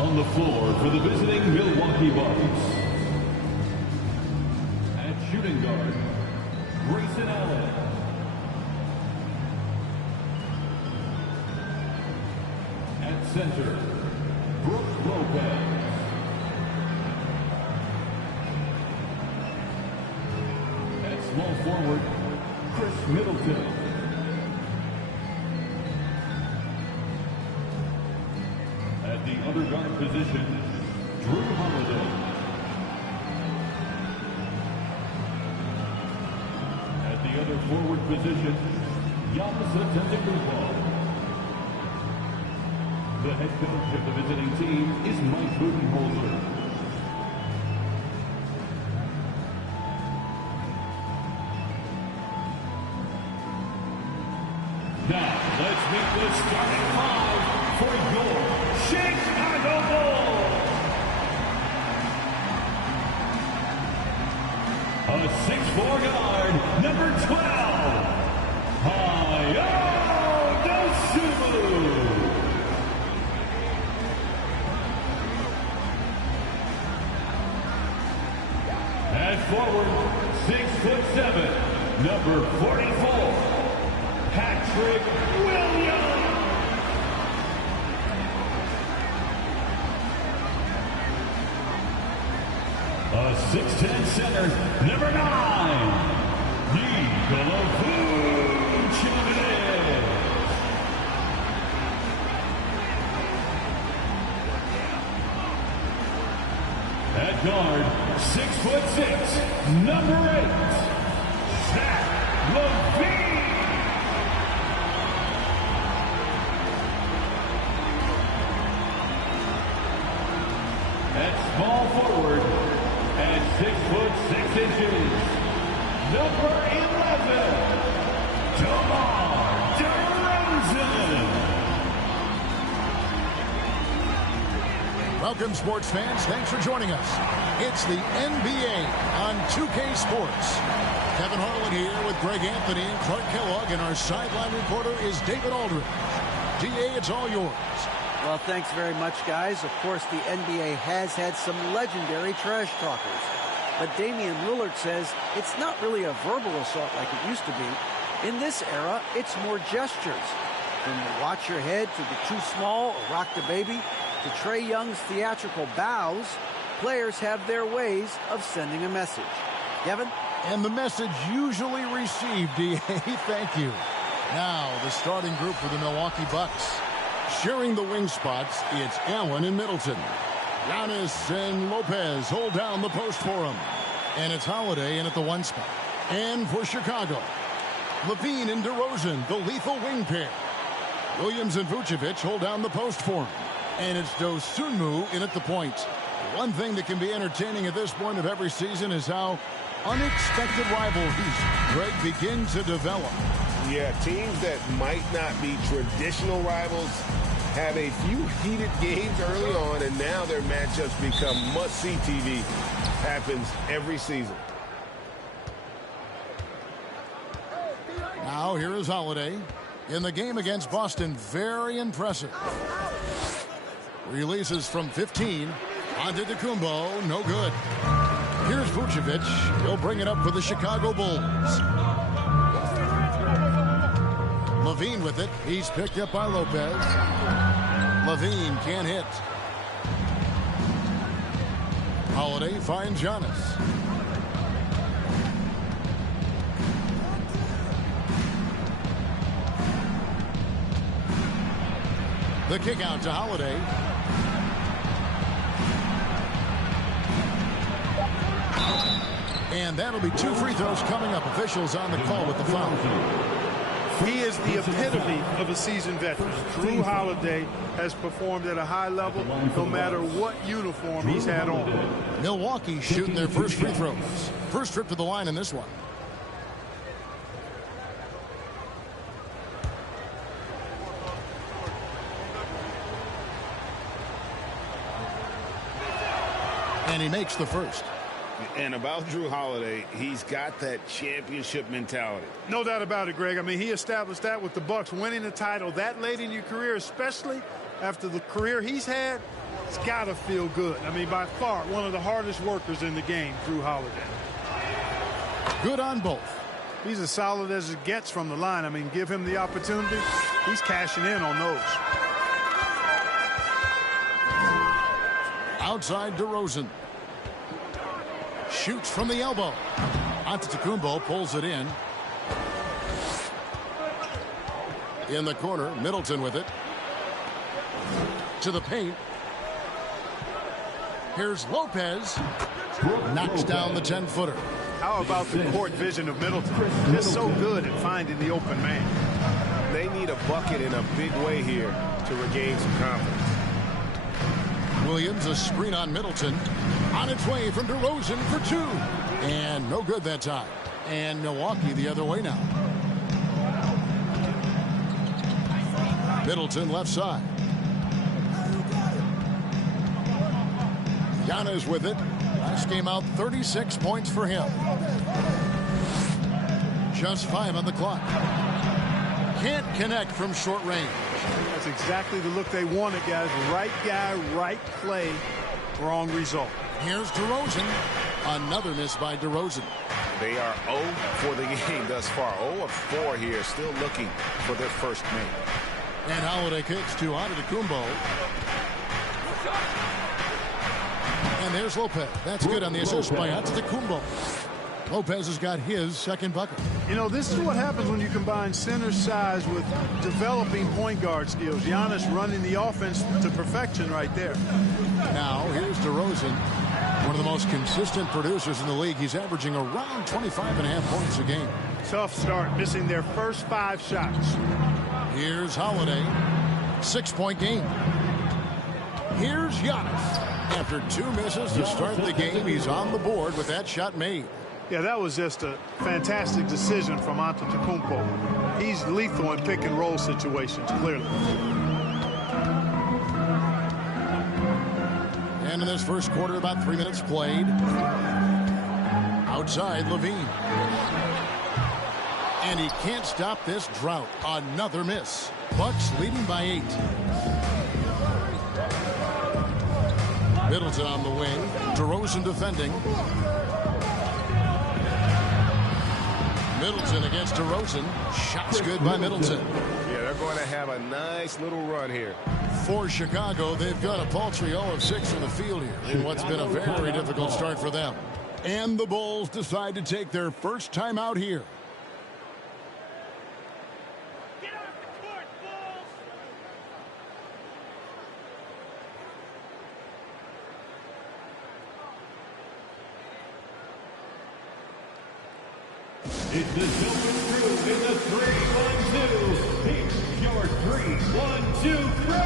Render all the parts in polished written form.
On the floor for the visiting Milwaukee Bucks. At shooting guard, Grayson Allen. At center, Brook Lopez. At small forward, Chris Middleton. At the other guard position, Jrue Holiday. At the other forward position, Giannis Antetokounmpo. The head coach of the visiting team is Mike Budenholzer. Now, let's meet the starting five for your Chicago Bulls. A 6'4" guard, number 12, Ayo Dosunmu. At forward, 6'7", number 44, Patrick Williams. A 6'10" center, number 9, Nikola Vucevic. At guard, 6'6", number 8, Zach LaVine. At small forward, at 6'6", number 11, DeMar DeRozan. Welcome, sports fans. Thanks for joining us. It's the NBA on 2K Sports. Kevin Harlan here with Greg Anthony and Clark Kellogg, and our sideline reporter is David Aldridge. DA, it's all yours. Well, thanks very much, guys. Of course, the NBA has had some legendary trash talkers. But Damian Lillard says it's not really a verbal assault like it used to be. In this era, it's more gestures. From the watch your head to the too small or rock the baby to Trae Young's theatrical bows, players have their ways of sending a message. Kevin? And the message usually received, DA. Thank you. Now, the starting group for the Milwaukee Bucks. Sharing the wing spots, it's Allen and Middleton. Giannis and Lopez hold down the post for him. And it's Holiday in at the 1 spot. And for Chicago, LaVine and DeRozan, the lethal wing pair. Williams and Vucevic hold down the post for him. And it's Dosunmu in at the point. One thing that can be entertaining at this point of every season is how unexpected rivalries, Greg, begin to develop. Yeah, teams that might not be traditional rivals have a few heated games early on, and now their matchups become must-see TV. Happens every season. Now here is Holiday. In the game against Boston, very impressive. Releases from 15. Antetokounmpo, no good. Here's Vucevic. He'll bring it up for the Chicago Bulls. LaVine with it. He's picked up by Lopez. LaVine can't hit. Holiday finds Giannis. The kick out to Holiday. And that'll be 2 free throws coming up. Officials on the call with the foul. He is the epitome of a seasoned veteran. Jrue Holiday has performed at a high level no matter what uniform he's had on. Milwaukee shooting their first free throws. First trip to the line in this one. And he makes the first. And about Jrue Holiday, he's got that championship mentality. No doubt about it, Greg. I mean, he established that with the Bucks, winning the title that late in your career, especially after the career he's had. It's got to feel good. I mean, by far, one of the hardest workers in the game, Drew Holiday. Good on both. He's as solid as it gets from the line. I mean, give him the opportunity. He's cashing in on those. Outside DeRozan. Shoots from the elbow. Antetokounmpo pulls it in. In the corner, Middleton with it. To the paint. Here's Lopez. Knocks down the 10-footer. How about the court vision of Middleton? Just so good at finding the open man. They need a bucket in a big way here to regain some confidence. Williams, a screen on Middleton. On its way from DeRozan for two. And no good that time. And Milwaukee the other way now. Middleton left side. Giannis with it. Last game out, 36 points for him. Just 5 on the clock. Can't connect from short range. That's exactly the look they wanted, guys. Right guy, right play, wrong result. Here's DeRozan. Another miss by DeRozan. They are 0 for the game thus far. 0 of 4 here, still looking for their first make. And Holiday kicks to Antetokounmpo. And there's Lopez. That's good on the assist by Antetokounmpo. Lopez has got his second bucket. You know, this is what happens when you combine center size with developing point guard skills. Giannis running the offense to perfection right there. Now, here's DeRozan, one of the most consistent producers in the league. He's averaging around 25.5 points a game. Tough start, missing their first 5 shots. Here's Holiday. 6-point game. Here's Giannis. After 2 misses to start the game, he's on the board with that shot made. Yeah, that was just a fantastic decision from Antetokounmpo. He's lethal in pick and roll situations, clearly. And in this first quarter, about 3 minutes played. Outside, Levine. And he can't stop this drought. Another miss. Bucks leading by 8. Middleton on the wing. DeRozan defending. Middleton against DeRozan. Shots good by Middleton. Yeah, they're going to have a nice little run here. For Chicago, they've got a paltry 0 of 6 from the field here in what's been a very difficult start for them. And the Bulls decide to take their first time out here. It's the Silver Crew in the 3-1-2. Here's your 3-1-2 crew.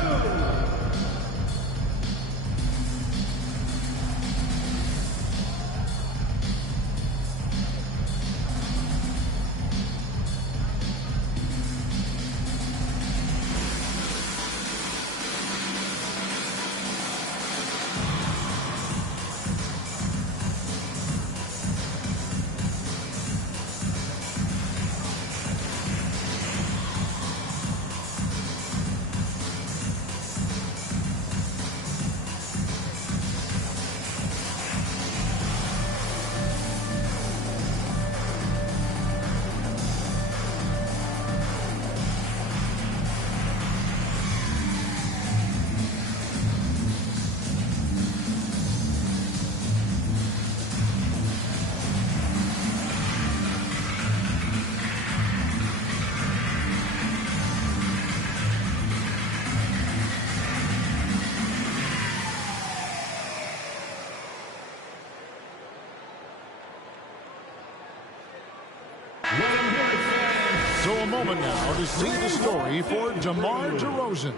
So a moment now to see the story for DeMar DeRozan.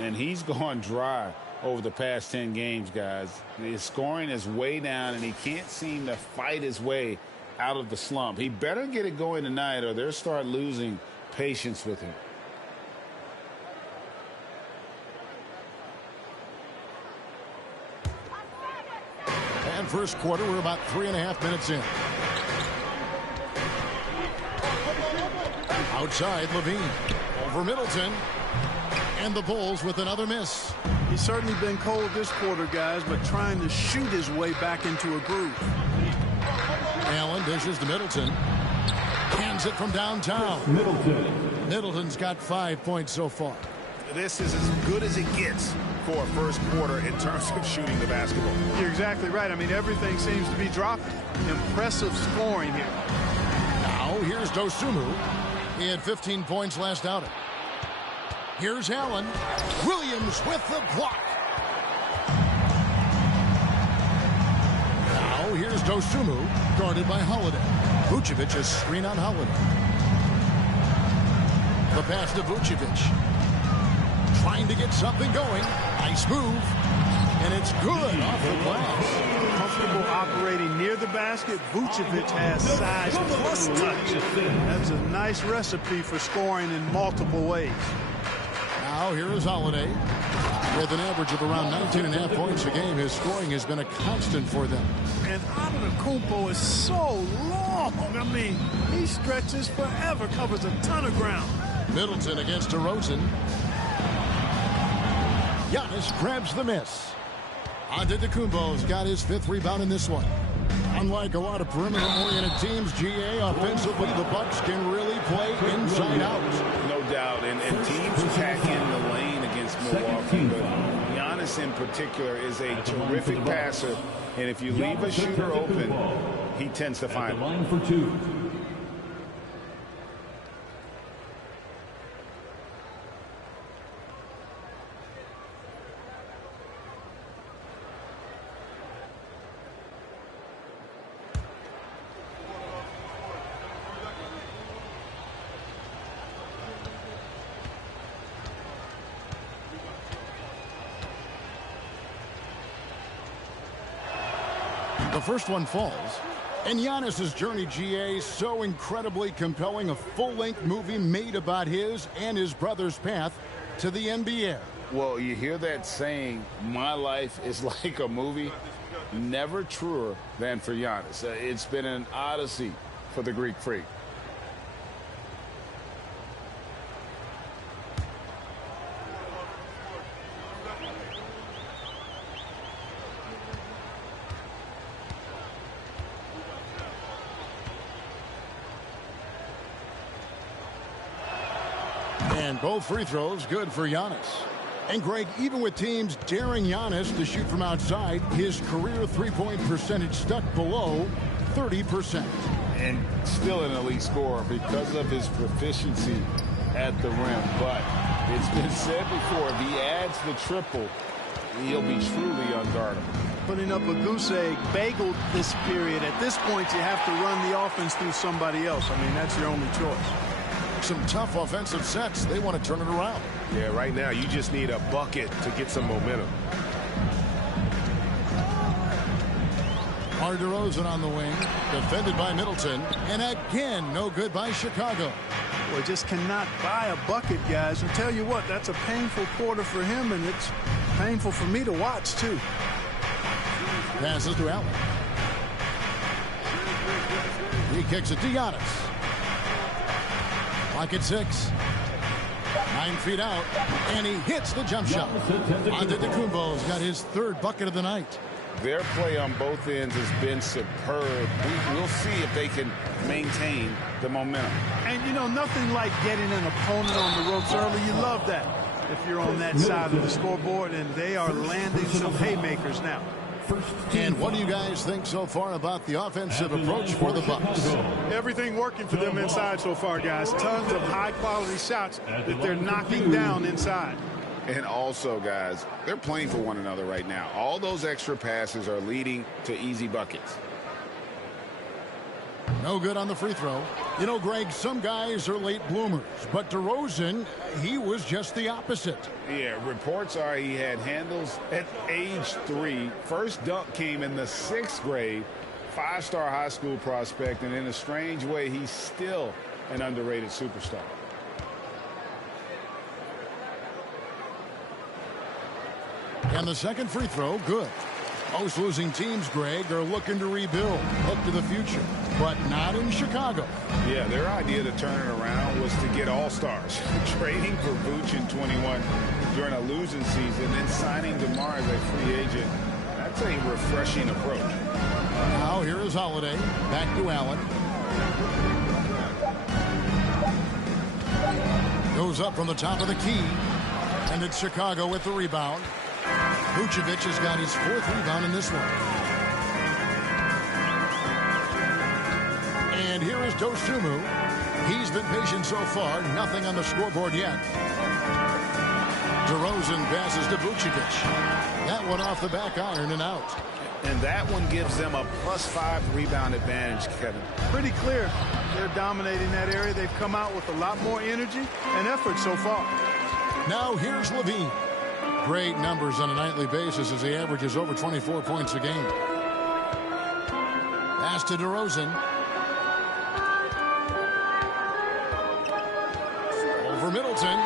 And he's gone dry over the past 10 games, guys. His scoring is way down, and he can't seem to fight his way out of the slump. He better get it going tonight, or they'll start losing patience with him. And first quarter, we're about 3.5 minutes in. Outside, Levine. Over Middleton. And the Bulls with another miss. He's certainly been cold this quarter, guys, but trying to shoot his way back into a groove. Allen dishes to Middleton. Hands it from downtown. Middleton's got 5 points so far. This is as good as it gets for a first quarter in terms of shooting the basketball. You're exactly right. I mean, everything seems to be dropping. Impressive scoring here. Now, here's Dosunmu. He had 15 points last outing. Here's Allen. Williams with the block. Now, here's Dosunmu, guarded by Holiday. Vucevic is screen on Holiday. The pass to Vucevic. Trying to get something going. Nice move. And it's good off the glass. Comfortable operating near the basket. Vucevic has size plus touch. That's a nice recipe for scoring in multiple ways. Now here is Holiday. With an average of around 19.5 points a game, his scoring has been a constant for them. And Antetokounmpo is so long. I mean, he stretches forever, covers a ton of ground. Middleton against DeRozan. Giannis grabs the miss. Antetokounmpo's got his 5th rebound in this one. Unlike a lot of perimeter-oriented teams, GA, offensively, the Bucks can really play inside out. No doubt, and teams pack in the lane against Milwaukee, but Giannis in particular is a terrific passer, and if you leave a shooter open, he tends to find line for two. The first one falls. And Giannis's journey, GA, so incredibly compelling. A full-length movie made about his and his brother's path to the NBA. Well, you hear that saying, my life is like a movie. Never truer than for Giannis. It's been an odyssey for the Greek Freak. And both free throws good for Giannis. And Greg, even with teams daring Giannis to shoot from outside, his career three-point percentage stuck below 30%. And still an elite scorer because of his proficiency at the rim. But it's been said before, if he adds the triple, he'll be truly unguardable. Putting up a goose egg, bageled this period. At this point, you have to run the offense through somebody else. I mean, that's your only choice. Some tough offensive sets. They want to turn it around. Yeah, right now you just need a bucket to get some momentum. DeRozan on the wing, defended by Middleton, and again, no good by Chicago. Boy, just cannot buy a bucket, guys. And tell you what, that's a painful quarter for him, and it's painful for me to watch, too. Passes to Allen. He kicks it to Giannis. Clock at 6. 9 feet out, and he hits the jump shot. Antetokounmpo's got his third bucket of the night. Their play on both ends has been superb. We'll see if they can maintain the momentum. And, you know, nothing like getting an opponent on the ropes early. You love that if you're on that side of the scoreboard, and they are landing some haymakers now. And what do you guys think so far about the offensive approach for the Bucks? Everything working for them inside so far, guys. Tons of high-quality shots that they're knocking down inside. And also, guys, they're playing for one another right now. All those extra passes are leading to easy buckets. No good on the free throw. You know, Greg, some guys are late bloomers, but DeRozan, he was just the opposite. Yeah, reports are he had handles at age 3. First dunk came in the 6th grade. 5-star high school prospect, and in a strange way, he's still an underrated superstar. And the second free throw, good. Most losing teams, Greg, are looking to rebuild, look to the future, but not in Chicago. Yeah, their idea to turn it around was to get all-stars. Trading for Vooch in 21 during a losing season, then signing DeMar as a free agent. That's a refreshing approach. Now here is Holiday. Back to Allen. Goes up from the top of the key. And it's Chicago with the rebound. Vucevic has got his 4th rebound in this one. And here is Dosunmu. He's been patient so far. Nothing on the scoreboard yet. DeRozan passes to Vucevic. That one off the back iron and out. And that one gives them a +5 rebound advantage, Kevin. Pretty clear. They're dominating that area. They've come out with a lot more energy and effort so far. Now here's Levine. Great numbers on a nightly basis as he averages over 24 points a game. Pass to DeRozan. Over Middleton.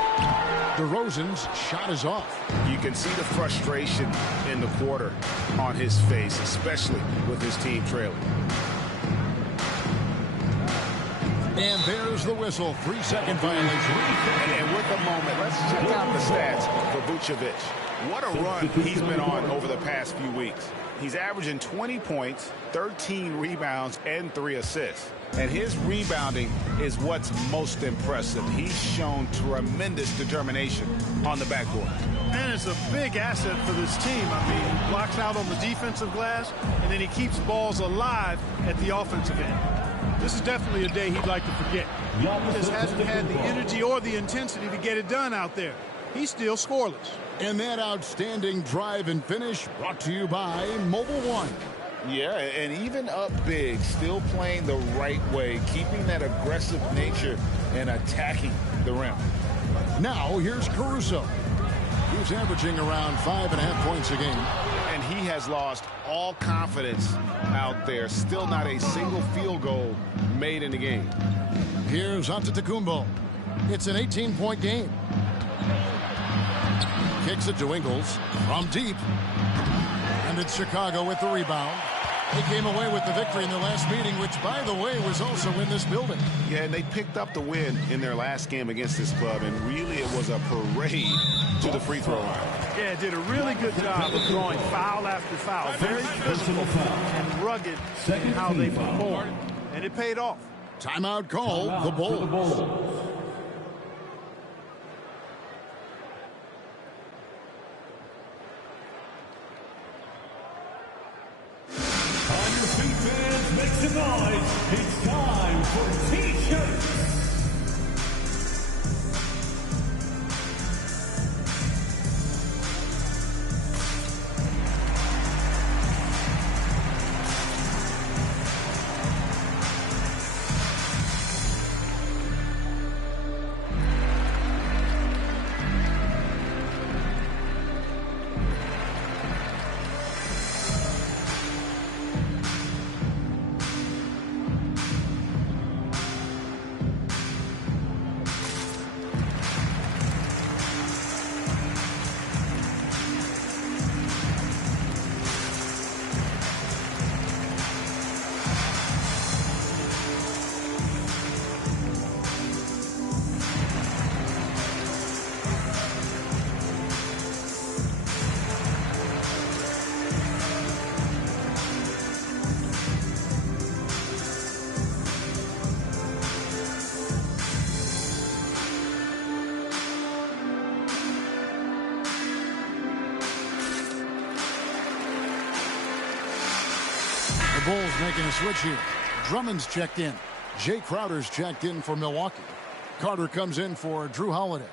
DeRozan's shot is off. You can see the frustration in the quarter on his face, especially with his team trailing. And there's the whistle. 3-second violation. And with the moment, let's check out the stats for Vucevic. What a run he's been on over the past few weeks. He's averaging 20 points, 13 rebounds, and 3 assists. And his rebounding is what's most impressive. He's shown tremendous determination on the backboard. And it's a big asset for this team. I mean, he blocks out on the defensive glass, and then he keeps balls alive at the offensive end. This is definitely a day he'd like to forget. He just hasn't had the energy or the intensity to get it done out there. He's still scoreless. And that outstanding drive and finish brought to you by Mobile One. Yeah, and even up big, still playing the right way, keeping that aggressive nature and attacking the rim. Now here's Caruso. He's averaging around 5.5 points a game. And he has lost all confidence out there. Still not a single field goal made in the game. Here's Antetokounmpo. It's an 18-point game. Kicks it to Ingles from deep. And it's Chicago with the rebound. They came away with the victory in their last meeting, which, by the way, was also in this building. Yeah, and they picked up the win in their last game against this club, and really it was a parade to the free throw line. Yeah, did a really good job of throwing foul after foul. Very physical and rugged in how they performed. And it paid off. Timeout call, the Bulls. Make some noise. It's time for T-shirts. Bulls making a switch here. Drummond's checked in. Jay Crowder's checked in for Milwaukee. Carter comes in for Drew Holiday.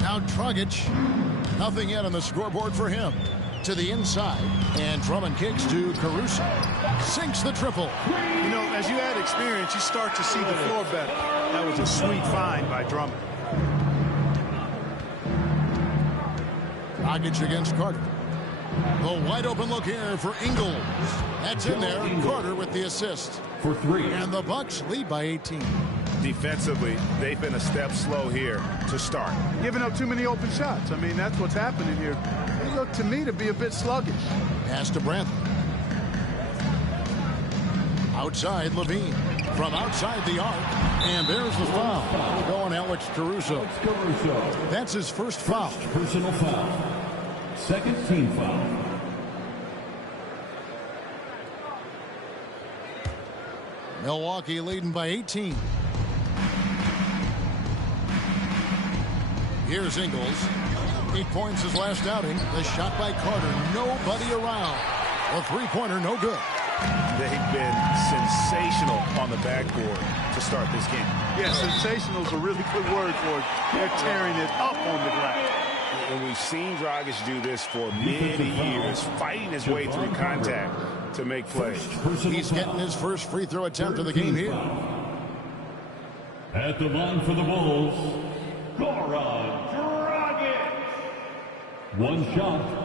Now Dragic. Nothing yet on the scoreboard for him. To the inside, and Drummond kicks to Caruso. Sinks the triple. You know, as you add experience, you start to see the floor better. That was a sweet find by Drummond. Dragic against Carter. The wide open look here for Ingles. That's in there. Carter with the assist. For 3. And the Bucks lead by 18. Defensively, they've been a step slow here to start. Giving up too many open shots. I mean, that's what's happening here. They look to me to be a bit sluggish. Pass to Brantley. Outside Levine. From outside the arc. And there's the foul. It'll go on Alex Caruso. That's his first foul. Personal foul. Second team foul. Milwaukee leading by 18. Here's Ingles. 8 points his last outing. The shot by Carter. Nobody around. A three-pointer, no good. They've been sensational on the backboard to start this game. Yeah, sensational is a really good word for it. They're tearing it up on the glass. And we've seen Dragic do this for many years, fighting his way through contact to make plays. He's getting his first free throw attempt of the game here. At the line for the Bulls, Goran Dragic. One shot.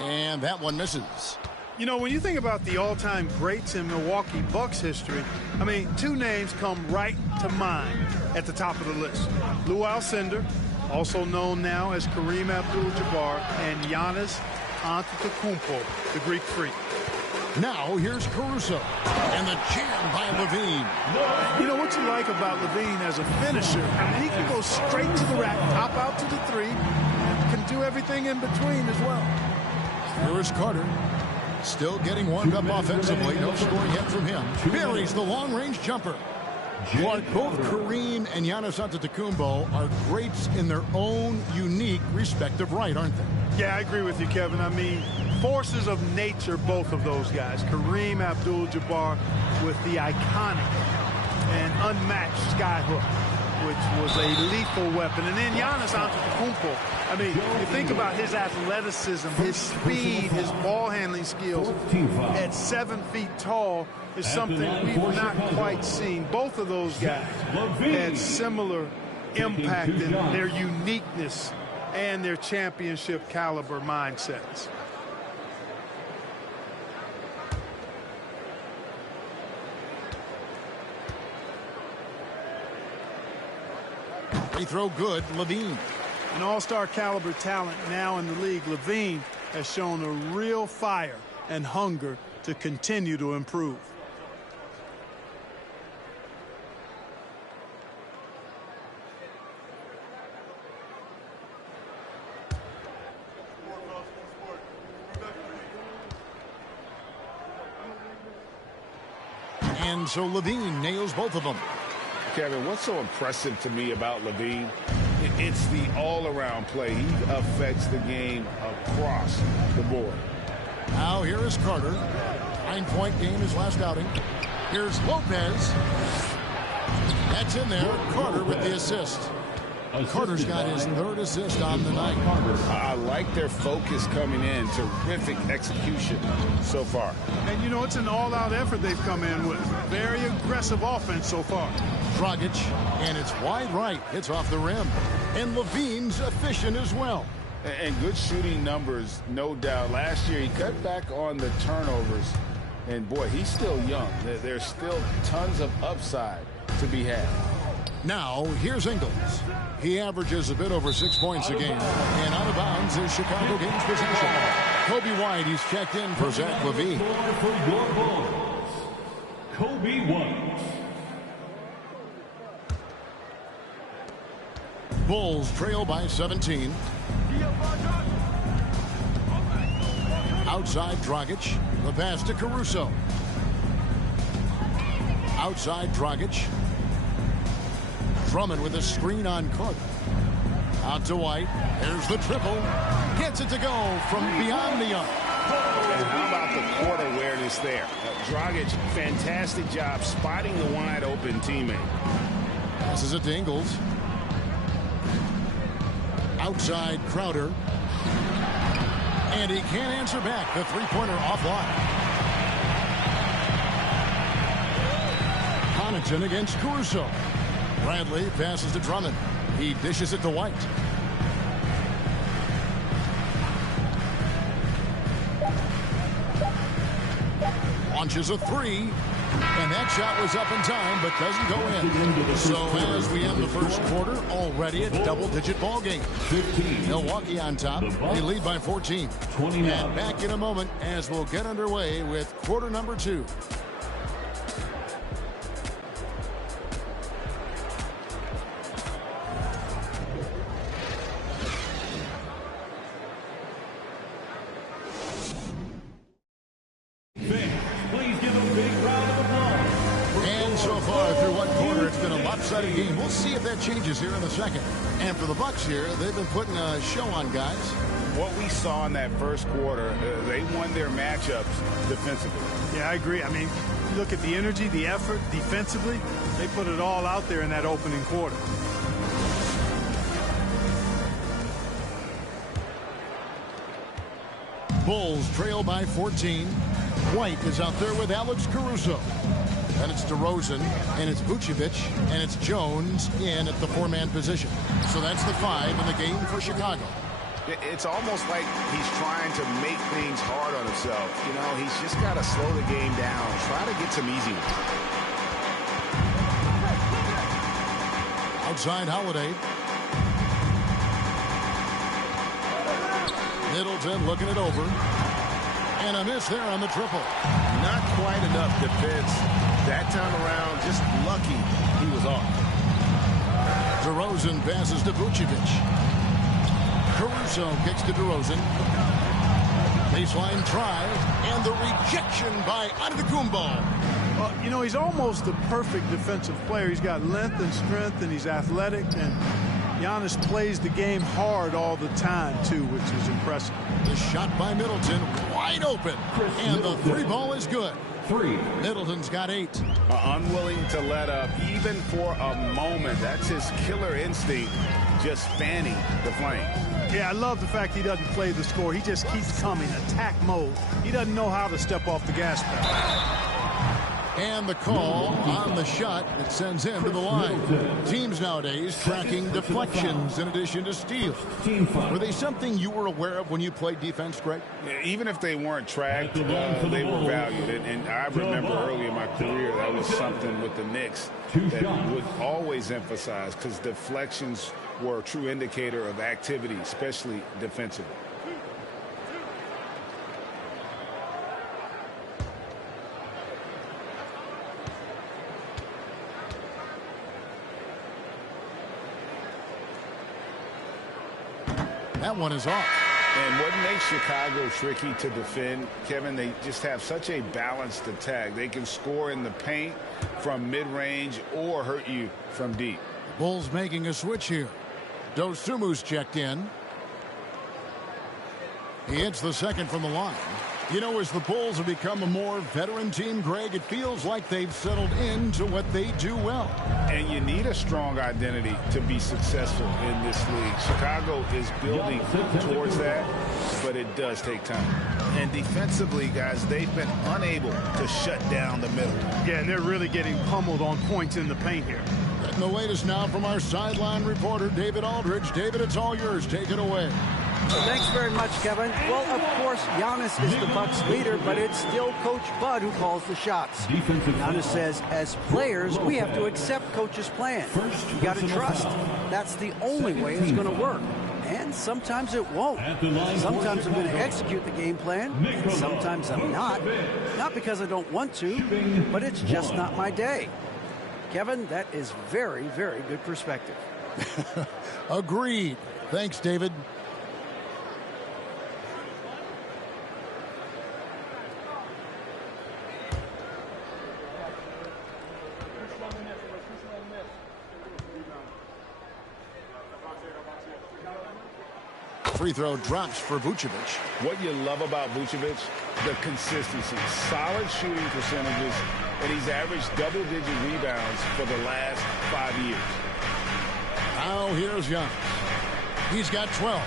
And that one misses. You know, when you think about the all-time greats in Milwaukee Bucks history, I mean, 2 names come right to mind at the top of the list. Lou Alcindor, also known now as Kareem Abdul-Jabbar, and Giannis Antetokounmpo, the Greek Freak. Now here's Caruso. And the jam by Levine. You know what you like about Levine as a finisher? I mean, he can go straight to the rack, pop out to the 3, and can do everything in between as well. Here is Carter. Still getting warmed up offensively. No scoring yet from him. Buries the long-range jumper. Clark, both Kareem and Giannis Antetokounmpo are greats in their own unique respective right, aren't they? Yeah, I agree with you, Kevin. I mean, forces of nature, both of those guys. Kareem Abdul-Jabbar with the iconic and unmatched skyhook, which was a lethal weapon. And then Giannis Antetokounmpo. I mean, you think about his athleticism, his speed, his ball handling skills at 7 feet tall is something we've not quite seen. Both of those guys had similar impact in their uniqueness and their championship caliber mindsets. Free throw good, Levine. An all-star caliber talent now in the league, Levine has shown a real fire and hunger to continue to improve. And so Levine nails both of them. Kevin, what's so impressive to me about Levine? It's the all-around play. He affects the game across the board. Now here is Carter. 9-point game his last outing. Here's Lopez. That's in there. Carter with the assist. Carter's got his 3rd assist on the night. I like their focus coming in. Terrific execution so far. And, you know, it's an all-out effort they've come in with. Very aggressive offense so far. Dragic, and it's wide right. Hits off the rim. And Levine's efficient as well. And good shooting numbers, no doubt. Last year, he cut back on the turnovers. And, boy, he's still young. There's still tons of upside to be had. Now, here's Ingles. He averages a bit over 6 points a game. And out of bounds is Chicago gains possession. Kobe White, he's checked in for Zach LaVine. For your Bulls, Kobe White. Bulls trail by 17. Outside Dragic. The pass to Caruso. Outside Dragic. Drummond with a screen on Carter. Out to White. There's the triple. Gets it to go from beyond the arc. And how about the court awareness there? Dragic, fantastic job spotting the wide open teammate. This is it to Ingles. Outside Crowder. And he can't answer back. The three-pointer offline. Connaughton against Caruso. Bradley passes to Drummond. He dishes it to White. Launches a three. And that shot was up in time, but doesn't go in. So as we end the first quarter, already a double-digit ball game. 15. Milwaukee on top. They lead by 14. 29. And back in a moment as we'll get underway with quarter number 2. Please give a big round of applause. And so far through one quarter, it's been a lopsided game. We'll see if that changes here in the second. And for the Bucks here, they've been putting a show on, guys. What we saw in that first quarter, they won their matchups defensively. Yeah, I agree. I mean, you look at the energy, the effort defensively, they put it all out there in that opening quarter. Bulls trail by 14. White is out there with Alex Caruso. And it's DeRozan, and it's Vucevic, and it's Jones in at the four-man position. So that's the 5 in the game for Chicago. It's almost like he's trying to make things hard on himself. You know, he's just got to slow the game down, try to get some easy ones. Outside Holiday. Middleton looking it over. And a miss there on the triple. Not quite enough defense that time around. Just lucky he was off. DeRozan passes to Vucevic. Caruso kicks to DeRozan. Baseline try. And the rejection by Antetokounmpo. Well, you know, he's almost the perfect defensive player. He's got length and strength, and he's athletic. And Giannis plays the game hard all the time, too, which is impressive. The shot by Middleton, wide open. And the three ball is good. 3. Middleton's got 8. Unwilling to let up, even for a moment. That's his killer instinct, just fanning the flame. Yeah, I love the fact he doesn't play the score. He just keeps coming, attack mode. He doesn't know how to step off the gas pedal. And the call on the shot that sends him to the line. Teams nowadays tracking deflections in addition to steals. Were they something you were aware of when you played defense, Greg? Even if they weren't tracked, they were valued. And I remember early in my career, that was something with the Knicks that we would always emphasize, because deflections were a true indicator of activity, especially defensively. That one is off. And what makes Chicago tricky to defend, Kevin, they just have such a balanced attack. They can score in the paint from mid-range or hurt you from deep. Bulls making a switch here. Dosumu's checked in. He hits the second from the line. You know, as the Bulls have become a more veteran team, Greg, it feels like they've settled into what they do well. And you need a strong identity to be successful in this league. Chicago is building towards that, but it does take time. And defensively, guys, they've been unable to shut down the middle. Yeah, and they're really getting pummeled on points in the paint here. Getting the latest now from our sideline reporter, David Aldridge. David, it's all yours. Take it away. Thanks very much, Kevin. Well, of course, Giannis is the Bucks leader, but it's still Coach Bud who calls the shots. Giannis says, as players, we have to accept Coach's plan. You got to trust. That's the only way it's going to work. And sometimes it won't. Sometimes I'm going to execute the game plan, and sometimes I'm not. Not because I don't want to, but it's just not my day. Kevin, that is very, very good perspective. Agreed. Thanks, David. free throw drops for Vucevic. What you love about Vucevic, the consistency, solid shooting percentages, and he's averaged double-digit rebounds for the last 5 years. Now here's Giannis. He's got 12.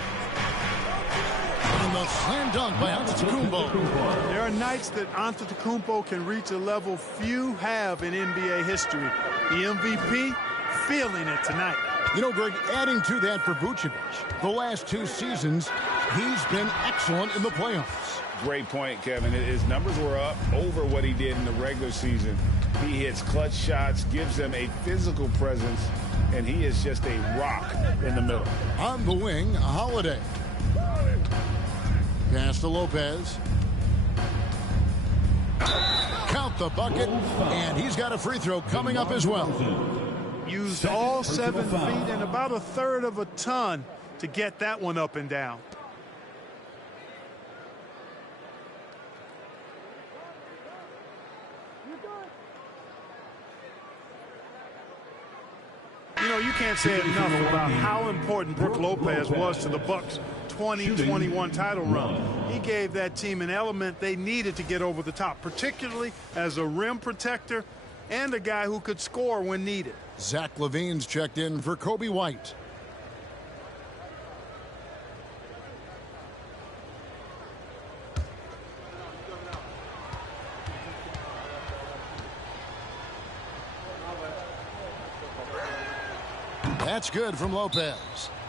And the slam dunk by Antetokounmpo. There are nights that Antetokounmpo can reach a level few have in NBA history. The MVP feeling it tonight. You know, Greg, adding to that for Vucevic, the last 2 seasons, he's been excellent in the playoffs. Great point, Kevin. His numbers were up over what he did in the regular season. He hits clutch shots, gives them a physical presence, and he is just a rock in the middle. On the wing, Holiday. Pass to Lopez. Count the bucket, and he's got a free throw coming up as well. Used all 7 feet and about 1/3 of a ton to get that one up and down. You know, you can't say enough about how important Brook Lopez was to the Bucks' 2021 title run. He gave that team an element they needed to get over the top, particularly as a rim protector and a guy who could score when needed. Zach LaVine's checked in for Kobe White. That's good from Lopez.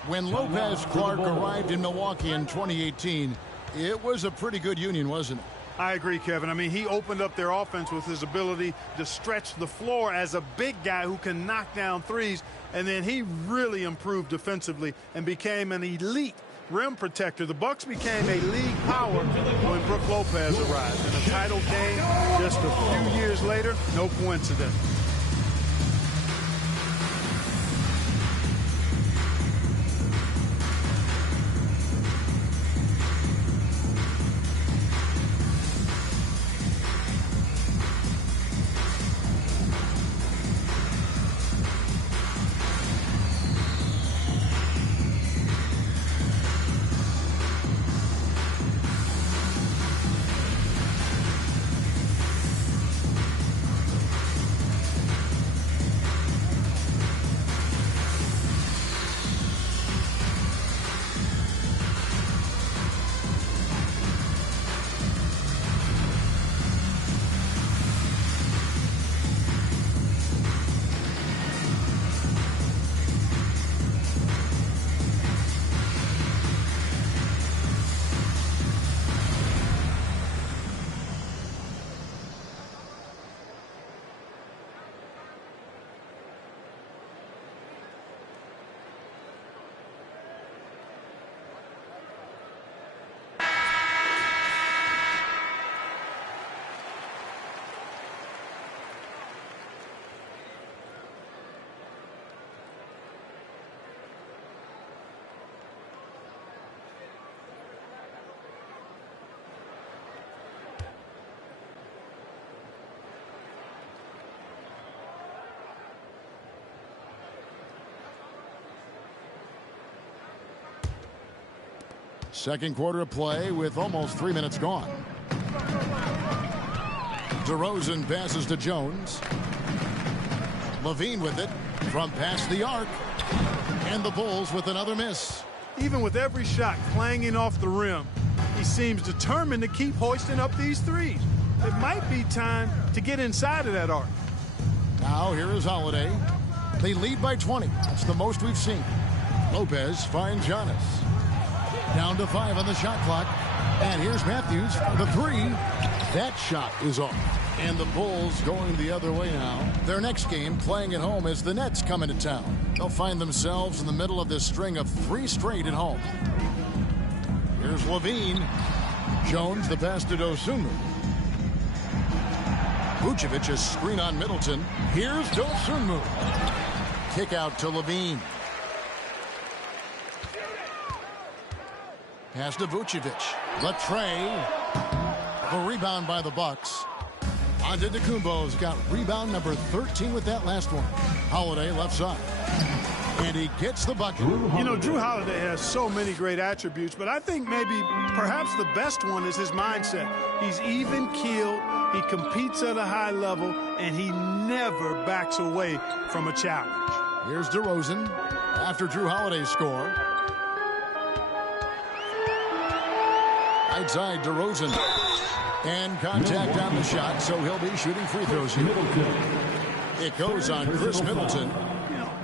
When Lopez Clark arrived in Milwaukee in 2018, it was a pretty good union, wasn't it? I agree, Kevin. I mean, he opened up their offense with his ability to stretch the floor as a big guy who can knock down threes, and then he really improved defensively and became an elite rim protector. The Bucks became a league power when Brook Lopez arrived. And a title game just a few years later, no coincidence. Second quarter of play with almost 3 minutes gone. DeRozan passes to Jones. LaVine with it from past the arc. And the Bulls with another miss. Even with every shot clanging off the rim, he seems determined to keep hoisting up these threes. It might be time to get inside of that arc. Now here is Holiday. They lead by 20. That's the most we've seen. Lopez finds Giannis. Down to 5 on the shot clock. And here's Matthews for the 3. That shot is off. And the Bulls going the other way now. Their next game playing at home as the Nets come into town. They'll find themselves in the middle of this string of 3 straight at home. Here's LaVine. Jones the pass to Dosunmu. Vucevic a screen on Middleton. Here's Dosunmu. Kick out to LaVine. Pass to Vucevic. Latrey. A rebound by the Bucks. Antetokounmpo's got rebound number 13 with that last one. Holiday left side. And he gets the bucket. You know, Drew Holiday has so many great attributes, but I think perhaps the best one is his mindset. He's even-keeled, he competes at a high level, and he never backs away from a challenge. Here's DeRozan after Drew Holiday's score. Outside DeRozan. And contact on the shot, so he'll be shooting free throws here. It goes on Chris Middleton.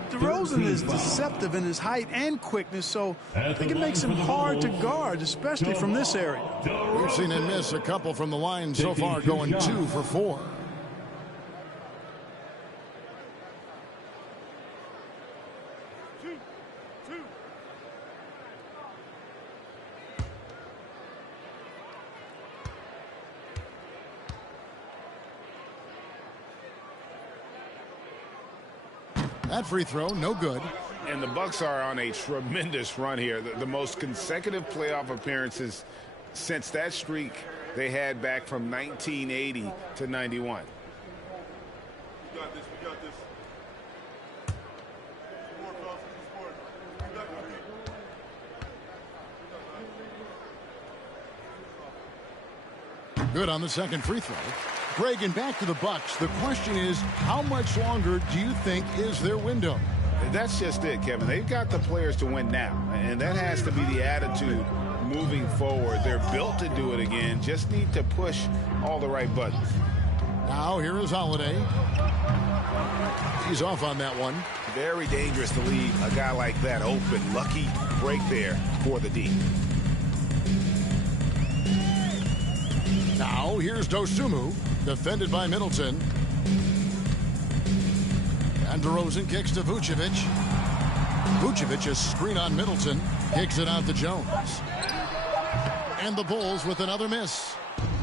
DeRozan is deceptive in his height and quickness, so I think it makes him hard to guard, especially from this area. We've seen him miss a couple from the line so far, going 2 for 4. That free throw, no good. And the Bucks are on a tremendous run here. The most consecutive playoff appearances since that streak they had back from 1980 to 91. We got this. Good on the second free throw. Greg, and back to the Bucks. The question is, how much longer do you think is their window? That's just it, Kevin. They've got the players to win now, and that has to be the attitude moving forward. They're built to do it again, just need to push all the right buttons. Now here is Holiday. He's off on that one. Very dangerous to leave a guy like that open. Lucky break there for the D. Now here's Dosunmu, defended by Middleton. And DeRozan kicks to Vucevic. Vucevic, a screen on Middleton, kicks it out to Jones. And the Bulls with another miss.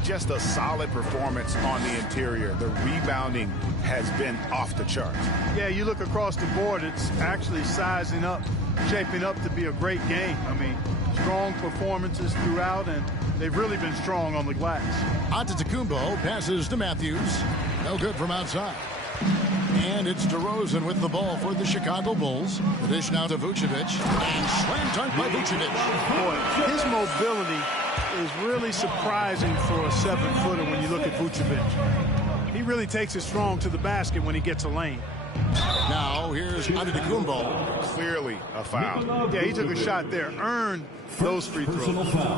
Just a solid performance on the interior. The rebounding has been off the charts. Yeah, you look across the board, it's actually sizing up, shaping up to be a great game. I mean, strong performances throughout, and they've really been strong on the glass. Antetokounmpo passes to Matthews. No good from outside. And it's DeRozan with the ball for the Chicago Bulls. The dish now to Vucevic. And slam dunk by Vucevic. Boy, his mobility is really surprising for a 7-footer when you look at Vucevic. He really takes it strong to the basket when he gets a lane. Now here's Antetokounmpo. Clearly a foul. Yeah, he took a shot there, earned those free throws.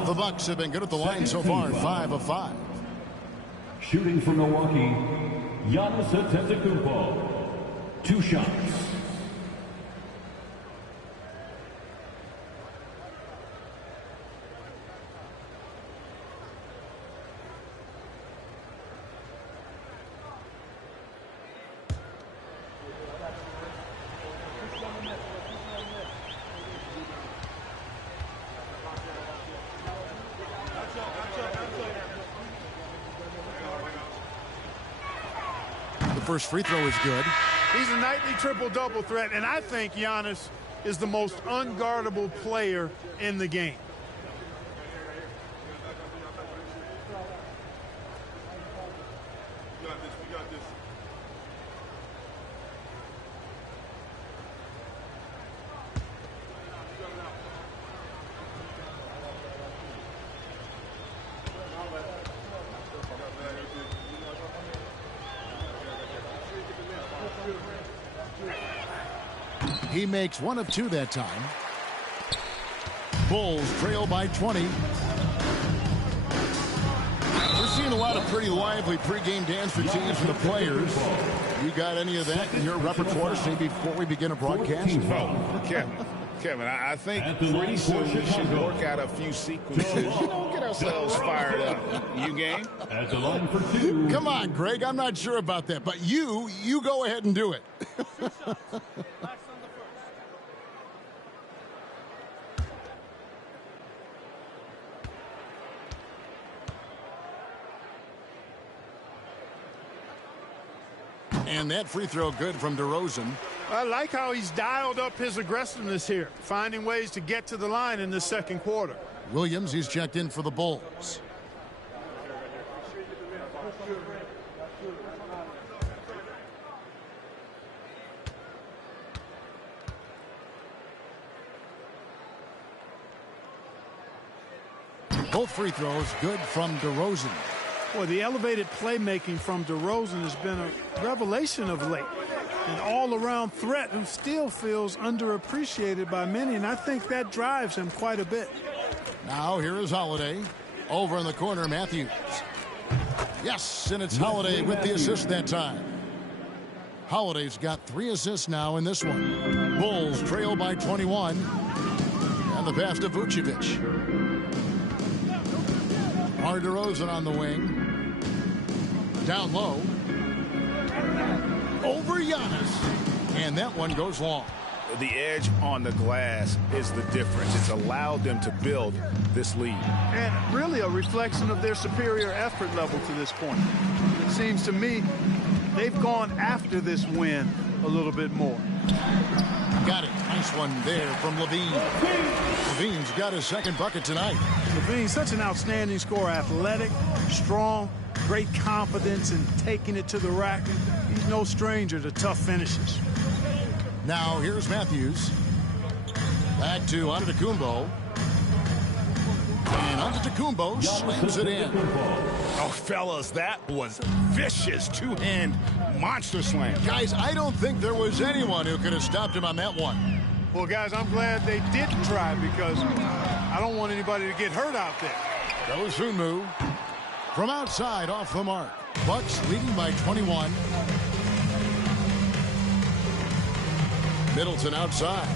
The Bucks have been good at the line so far, 5 of 5. Shooting for Milwaukee, Giannis Antetokounmpo. 2 shots. The first free throw is good. He's a nightly triple-double threat, and I think Giannis is the most unguardable player in the game. We got this. He makes 1 of 2 that time. Bulls trail by 20. We're seeing a lot of pretty lively pregame dance routines from the players. You got any of that in your repertoire, say, before we begin a broadcast? Oh, Kevin, I think pretty soon we should work out a few sequences. Get ourselves fired up. You game? At the line for 2. Come on, Greg. I'm not sure about that, but you go ahead and do it. And that free throw good from DeRozan. I like how he's dialed up his aggressiveness here, finding ways to get to the line in the second quarter. Williams, he's checked in for the Bulls. Both free throws good from DeRozan. Boy, the elevated playmaking from DeRozan has been a revelation of late. An all-around threat who still feels underappreciated by many, and I think that drives him quite a bit. Now here is Holiday. Over in the corner, Matthews. Yes, and it's Holiday with the assist that time. Holiday's got 3 assists now in this one. Bulls trail by 21. And the pass to Vucevic. DeRozan on the wing. Down low. Over Giannis. And that one goes long. The edge on the glass is the difference. It's allowed them to build this lead. And really a reflection of their superior effort level to this point. It seems to me they've gone after this win a little bit more. Got it. Nice one there from Levine. Levine's got his second bucket tonight. Levine, such an outstanding scorer. Athletic, strong, great confidence in taking it to the rack. He's no stranger to tough finishes. Now here's Matthews. Back to Antetokounmpo. And Antetokounmpo slams it in. Oh, fellas, that was vicious two-hand monster slam. Guys, I don't think there was anyone who could have stopped him on that one. Well, guys, I'm glad they didn't try because I don't want anybody to get hurt out there. Dosunmu from outside off the mark. Bucks leading by 21. Middleton outside.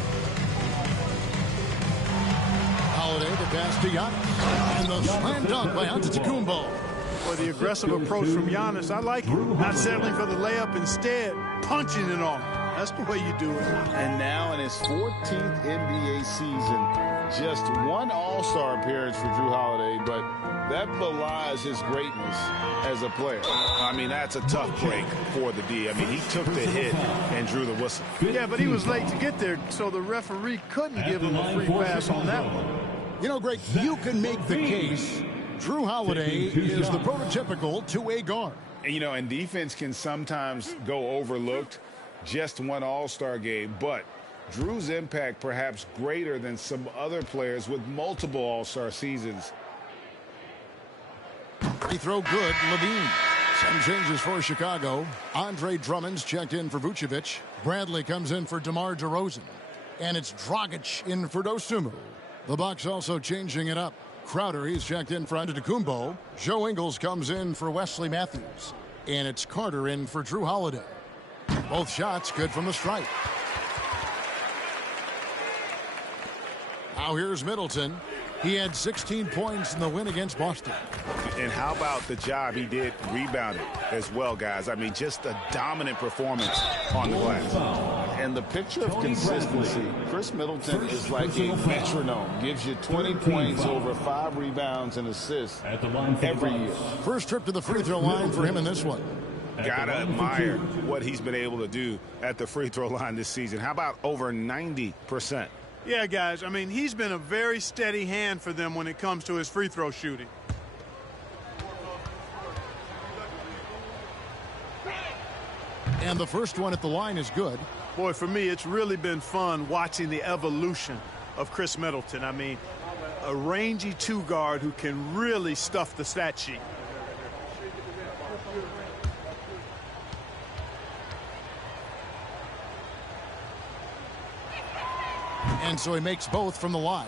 Holiday the pass to Giannis. And the slam dunk by Antetokounmpo. Well, the aggressive approach from Giannis, I like it. Not settling for the layup, instead punching it on. That's the way you do it. And now in his 14th NBA season, just one All-Star appearance for Jrue Holiday, but that belies his greatness as a player. I mean, that's a tough break for the D. I mean, he took the hit and drew the whistle. Yeah, but he was late to get there, so the referee couldn't give him a free pass on that one. You know, Greg, you can make the case Jrue Holiday is the prototypical two-way guard. And, you know, and defense can sometimes go overlooked. Just one All-Star game, but Jrue's impact perhaps greater than some other players with multiple All-Star seasons. Free throw good, Levine. Some changes for Chicago. Andre Drummond's checked in for Vucevic. Bradley comes in for DeMar DeRozan. And it's Dragic in for Dosunmu. The Bucks also changing it up. Crowder, he's checked in for Antetokounmpo. Joe Ingles comes in for Wesley Matthews. And it's Carter in for Jrue Holiday. Both shots good from the stripe. Now here's Middleton. He had 16 points in the win against Boston. And how about the job he did rebounding as well, guys? I mean, just a dominant performance on the glass. And the picture of consistency, Chris Middleton is like a metronome. Gives you 20 points, over 5 rebounds and assists every year. First trip to the free throw line for him in this one. Gotta admire what he's been able to do at the free throw line this season. How about over 90%? Yeah, guys, I mean, he's been a very steady hand for them when it comes to his free throw shooting. And the first one at the line is good. Boy, for me, it's really been fun watching the evolution of Chris Middleton. I mean, a rangy two guard who can really stuff the stat sheet. And so he makes both from the line.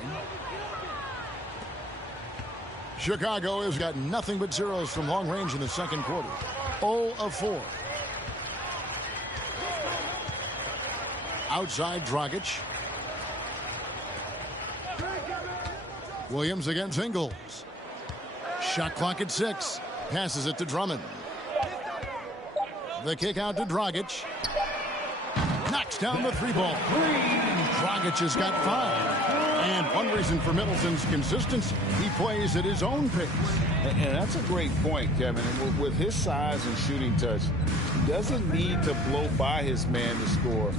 Chicago has got nothing but zeros from long range in the second quarter. 0 of 4. Outside Dragic. Williams against Ingles. Shot clock at 6. Passes it to Drummond. The kick out to Dragic. Knocks down the 3-ball. Dragic has got 5. And one reason for Middleton's consistency, he plays at his own pace. And that's a great point, Kevin. And with his size and shooting touch, he doesn't need to blow by his man to score.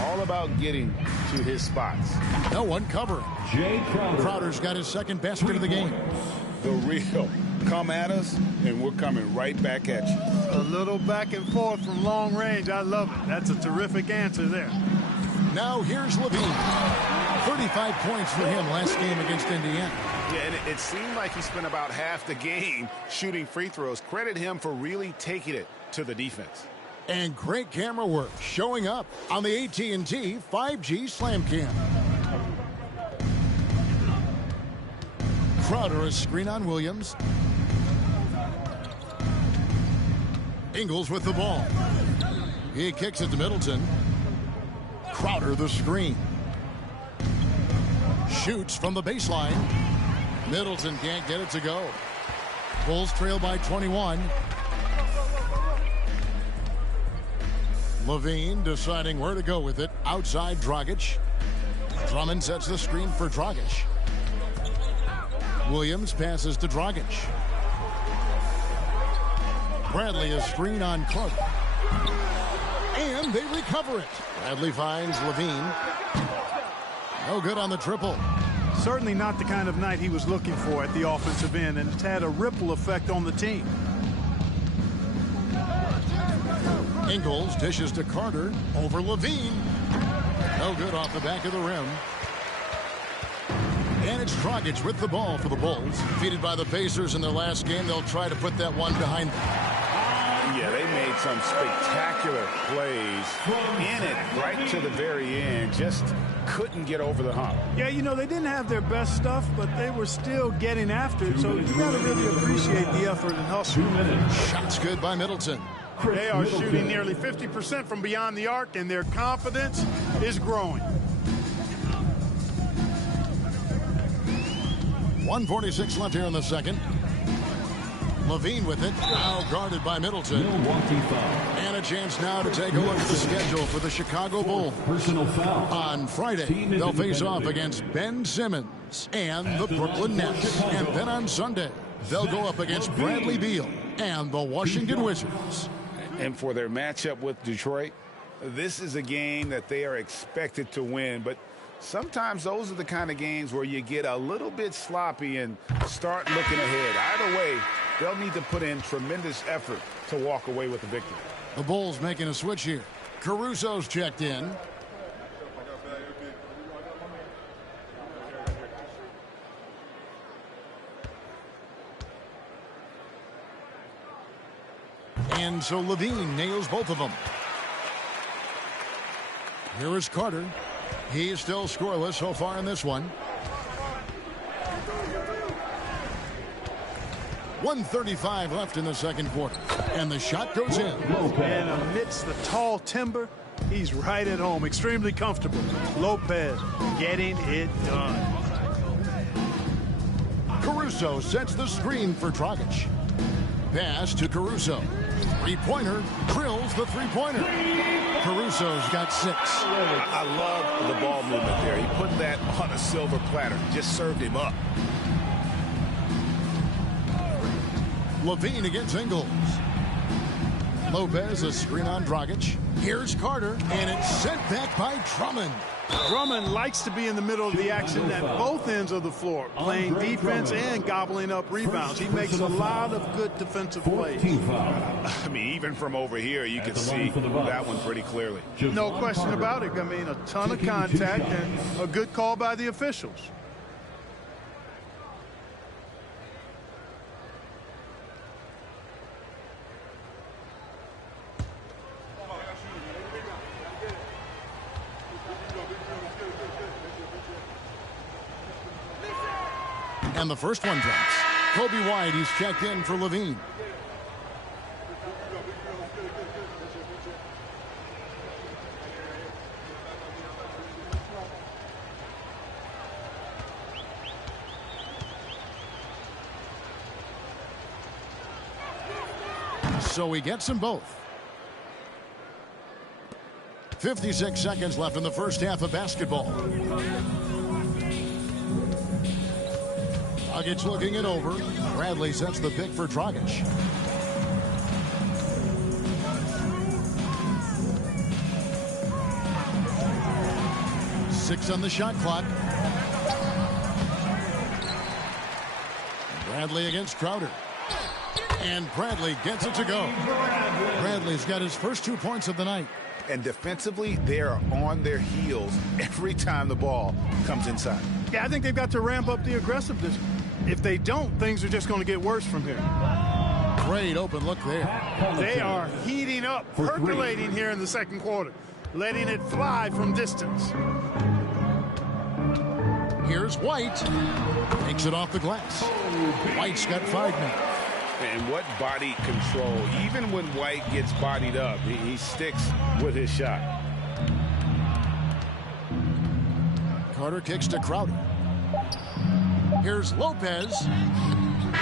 All about getting to his spots. No one covering. Jay Crowder. Crowder's got his second basket of the game. The real come at us, and we're coming right back at you. A little back and forth from long range. I love it. That's a terrific answer there. Now here's Levine. 35 points for him last game against Indiana. Yeah, and it seemed like he spent about half the game shooting free throws. Credit him for really taking it to the defense. And great camera work showing up on the AT&T 5G Slam Cam. Crowder, a screen on Williams. Ingles with the ball. He kicks it to Middleton. Crowder the screen. Shoots from the baseline. Middleton can't get it to go. Bulls trail by 21. Levine deciding where to go with it. Outside Dragic. Drummond sets the screen for Dragic. Williams passes to Dragic. Bradley a screen on Clark. And they recover it. Bradley finds Levine. No good on the triple. Certainly not the kind of night he was looking for at the offensive end, and it's had a ripple effect on the team. Ingles dishes to Carter over Levine. No good off the back of the rim. And it's Dragic with the ball for the Bulls. Defeated by the Pacers in their last game, they'll try to put that one behind them. Yeah, they made some spectacular plays in it right to the very end. Just couldn't get over the hump. Yeah, you know, they didn't have their best stuff, but they were still getting after it. So you got to really appreciate the effort and hustle. Shots good by Middleton. They are shooting nearly 50% from beyond the arc, and their confidence is growing. 1:46 left here in the second. Levine with it, now guarded by Middleton. Milwaukee foul. And a chance now to take a look at the schedule for the Chicago Bulls. Personal foul. On Friday, they'll face off against Ben Simmons and the Brooklyn Nets. And then on Sunday, they'll go up against Bradley Beal and the Washington Wizards. And for their matchup with Detroit, this is a game that they are expected to win. But sometimes those are the kind of games where you get a little bit sloppy and start looking ahead. Either way, they'll need to put in tremendous effort to walk away with the victory. The Bulls making a switch here. Caruso's checked in. And so Levine nails both of them. Here is Carter. He's still scoreless so far in this one. 1:35 left in the second quarter. And the shot goes in. And amidst the tall timber, he's right at home. Extremely comfortable. Lopez getting it done. Caruso sets the screen for Dragic. Pass to Caruso. Three-pointer drills the three-pointer. Caruso's got 6. I love the ball movement there. He put that on a silver platter. Just served him up. Levine against Ingles. Lopez a screen on Dragic. Here's Carter, and it's sent back by Drummond. Drummond likes to be in the middle of the action at both ends of the floor, playing defense and gobbling up rebounds. He makes a lot of good defensive plays. I mean, even from over here, you can see that one pretty clearly. No question about it. I mean, a ton of contact and a good call by the officials. And the first one drops. Kobe White, he's checked in for Levine. So he gets them both. 56 seconds left in the first half of basketball. Dragic looking it over. Bradley sets the pick for Dragic. Six on the shot clock. Bradley against Crowder. And Bradley gets it to go. Bradley's got his first 2 points of the night. And defensively, they are on their heels every time the ball comes inside. Yeah, I think they've got to ramp up the aggressiveness. If they don't, things are just going to get worse from here. Great open look there. They are heating up, percolating here in the second quarter, letting it fly from distance. Here's White. Takes it off the glass. White's got 5 now. And what body control. Even when White gets bodied up, he sticks with his shot. Carter kicks to Crowder. Here's Lopez.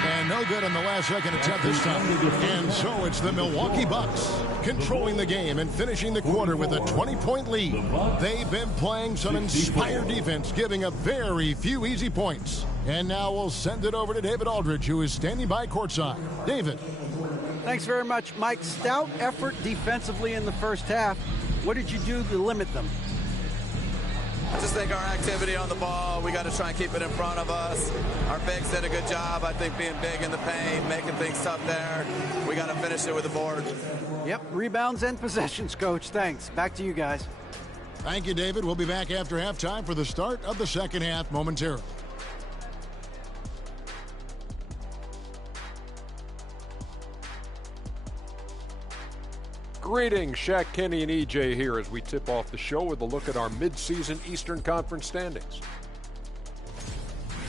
And no good on the last second attempt this time. And so it's the Milwaukee Bucks controlling the game and finishing the quarter with a 20-point lead. They've been playing some inspired defense, giving up very few easy points. And now we'll send it over to David Aldridge, who is standing by courtside. David. Thanks very much, Mike. Stout effort defensively in the first half. What did you do to limit them? I just think our activity on the ball, we got to try and keep it in front of us. Our bigs did a good job, I think, being big in the paint, making things tough there. We got to finish it with the board. Yep, rebounds and possessions, Coach. Thanks. Back to you guys. Thank you, David. We'll be back after halftime for the start of the second half momentarily. Greetings, Shaq, Kenny, and EJ here as we tip off the show with a look at our midseason Eastern Conference standings.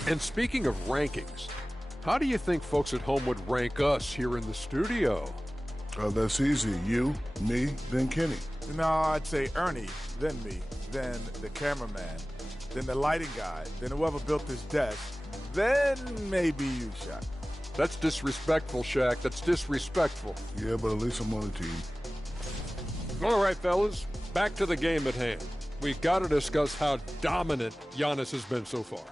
And speaking of rankings, how do you think folks at home would rank us here in the studio? That's easy. You, me, then Kenny. No, I'd say Ernie, then me, then the cameraman, then the lighting guy, then whoever built this desk, then maybe you, Shaq. That's disrespectful, Shaq. That's disrespectful. Yeah, but at least I'm on the team. All right, fellas, back to the game at hand. We've got to discuss how dominant Giannis has been so far.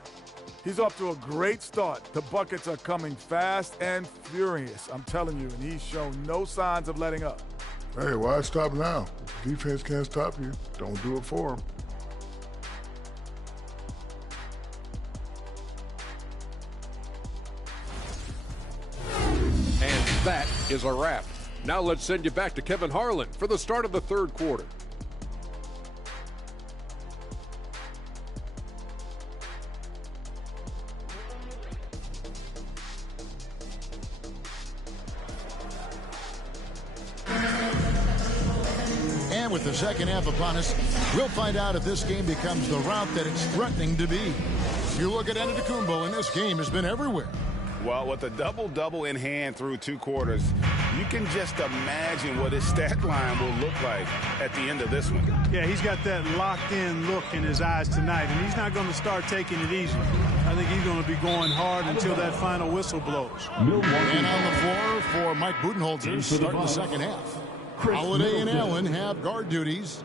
He's off to a great start. The buckets are coming fast and furious, I'm telling you, and he's shown no signs of letting up. Hey, why stop now? Defense can't stop you. Don't do it for him. And that is a wrap. Now let's send you back to Kevin Harlan for the start of the third quarter. And with the second half upon us, we'll find out if this game becomes the route that it's threatening to be. If you look at Antetokounmpo, and this game has been everywhere. Well, with a double-double in hand through 2 quarters, you can just imagine what his stat line will look like at the end of this one. Yeah, he's got that locked-in look in his eyes tonight, and he's not going to start taking it easy. I think he's going to be going hard until that final whistle blows. And on the floor for Mike Budenholzer starting the second half. Holiday and Allen have guard duties.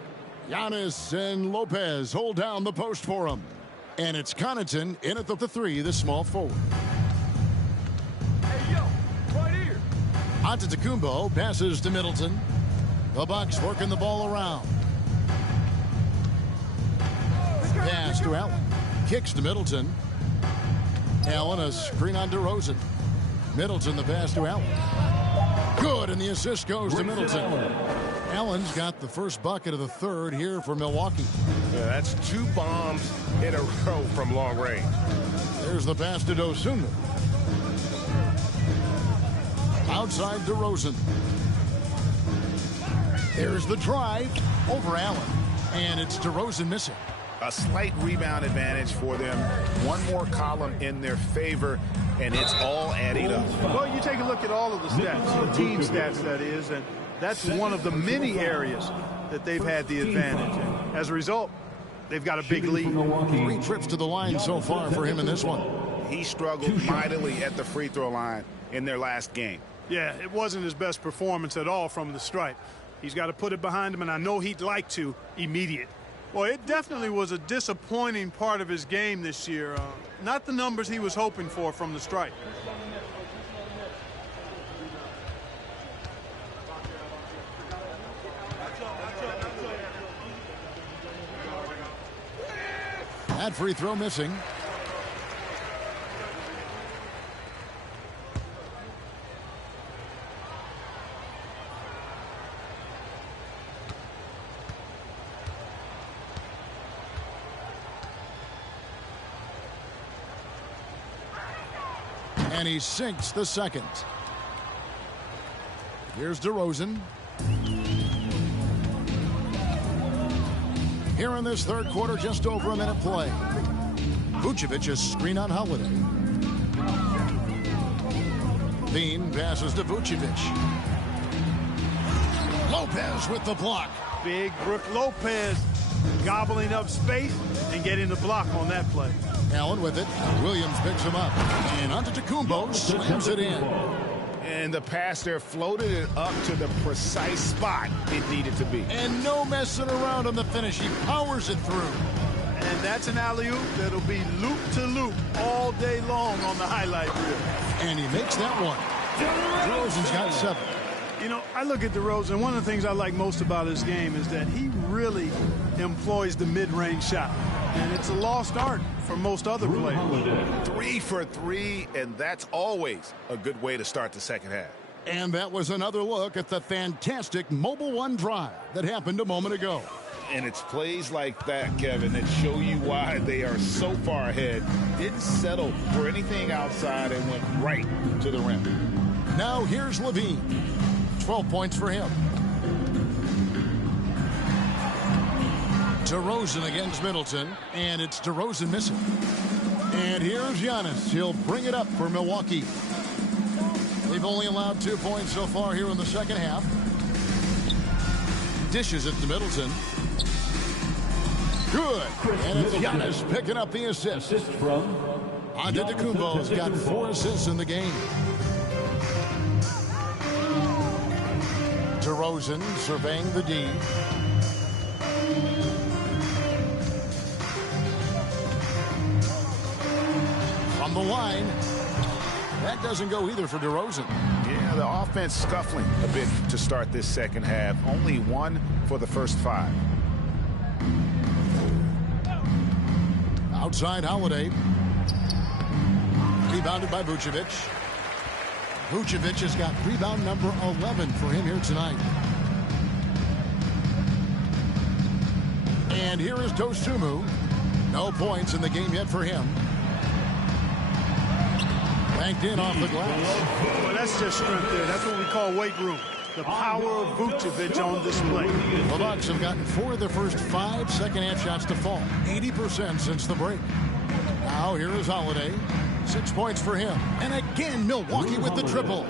Giannis and Lopez hold down the post for him. And it's Connaughton in at the 3, the small forward. Antetokounmpo passes to Middleton. The Bucks working the ball around. Pass to Allen. Kicks to Middleton. Allen a screen on DeRozan. Middleton the pass to Allen. Good, and the assist goes to Middleton. Allen's got the first bucket of the third here for Milwaukee. Yeah, that's 2 bombs in a row from long range. There's the pass to Dosunmu. Outside DeRozan. There's the drive over Allen. And it's DeRozan missing. A slight rebound advantage for them. One more column in their favor, and it's all adding up. Well, you take a look at all of the stats, the team stats, that is, and that's one of the many areas that they've had the advantage. And as a result, they've got a big lead. 3 trips to the line so far for him in this one. He struggled mightily at the free throw line in their last game. Yeah, it wasn't his best performance at all from the stripe. He's got to put it behind him, and I know he'd like to immediate. Well, it definitely was a disappointing part of his game this year. Not the numbers he was hoping for from the stripe. That free throw missing. And he sinks the second. Here's DeRozan. Here in this third quarter, just over a minute play. Vucevic is screen on Holiday. Bean passes to Vucevic. Lopez with the block. Big Brook Lopez gobbling up space and getting the block on that play. Allen with it. Williams picks him up. And Antetokounmpo slams it in. And the pass there floated it up to the precise spot it needed to be. And no messing around on the finish. He powers it through. And that's an alley-oop that'll be loop to loop all day long on the highlight reel. And he makes that one. DeRozan's got 7. You know, I look at DeRozan. One of the things I like most about his game is that he really employs the mid-range shot. And it's a lost art for most other players. 3 for 3, and that's always a good way to start the second half. And that was another look at the fantastic Mobile One drive that happened a moment ago. And it's plays like that, Kevin, that show you why they are so far ahead. Didn't settle for anything outside and went right to the rim. Now here's Levine. 12 points for him. DeRozan against Middleton, and it's DeRozan missing. And here's Giannis. He'll bring it up for Milwaukee. They've only allowed 2 points so far here in the second half. Dishes it to Middleton. Good. And it's Giannis picking up the assist. Antetokounmpo's got 4 assists in the game. DeRozan surveying the D. From the line. That doesn't go either for DeRozan. Yeah, the offense scuffling a bit to start this second half. Only 1 for the first 5. Outside Holiday. Rebounded by Vucevic. Vucevic has got rebound number 11 for him here tonight. And here is Dosunmu. No points in the game yet for him. Banked in off the glass. Well, that's just strength there. That's what we call weight room. The power of Vucevic on display. The Bucks have gotten 4 of their first 5 second-half shots to fall. 80% since the break. Now here is Holiday. 6 points for him. And again, Milwaukee with the triple.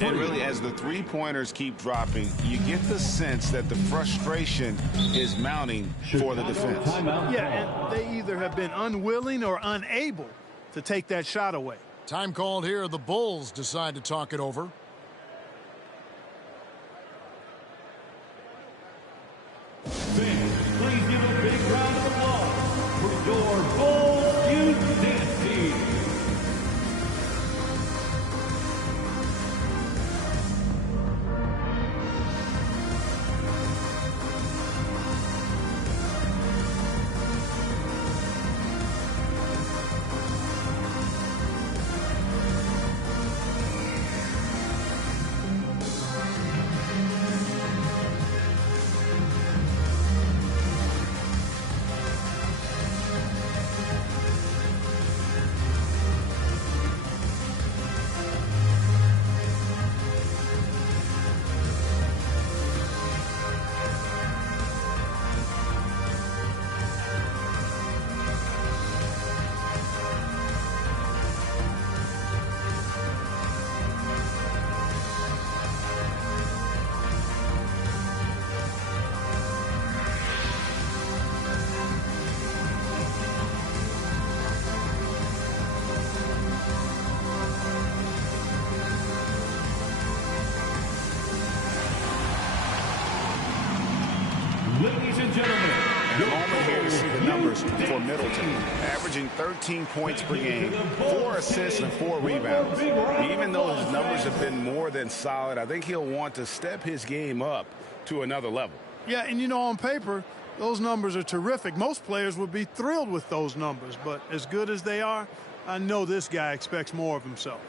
And really, as the three-pointers keep dropping, you get the sense that the frustration is mounting for the defense. Yeah, and they either have been unwilling or unable to take that shot away. Time called here. The Bulls decide to talk it over. Fans, please give a big round of applause for your Bulls Youth Dance Team. Ladies and gentlemen, The moment here to see the numbers for Middleton, averaging 13 points per game, 4 assists and 4 rebounds. Even though his numbers have been more than solid, I think he'll want to step his game up to another level. Yeah, and you know, on paper, those numbers are terrific. Most players would be thrilled with those numbers, but as good as they are, I know this guy expects more of himself.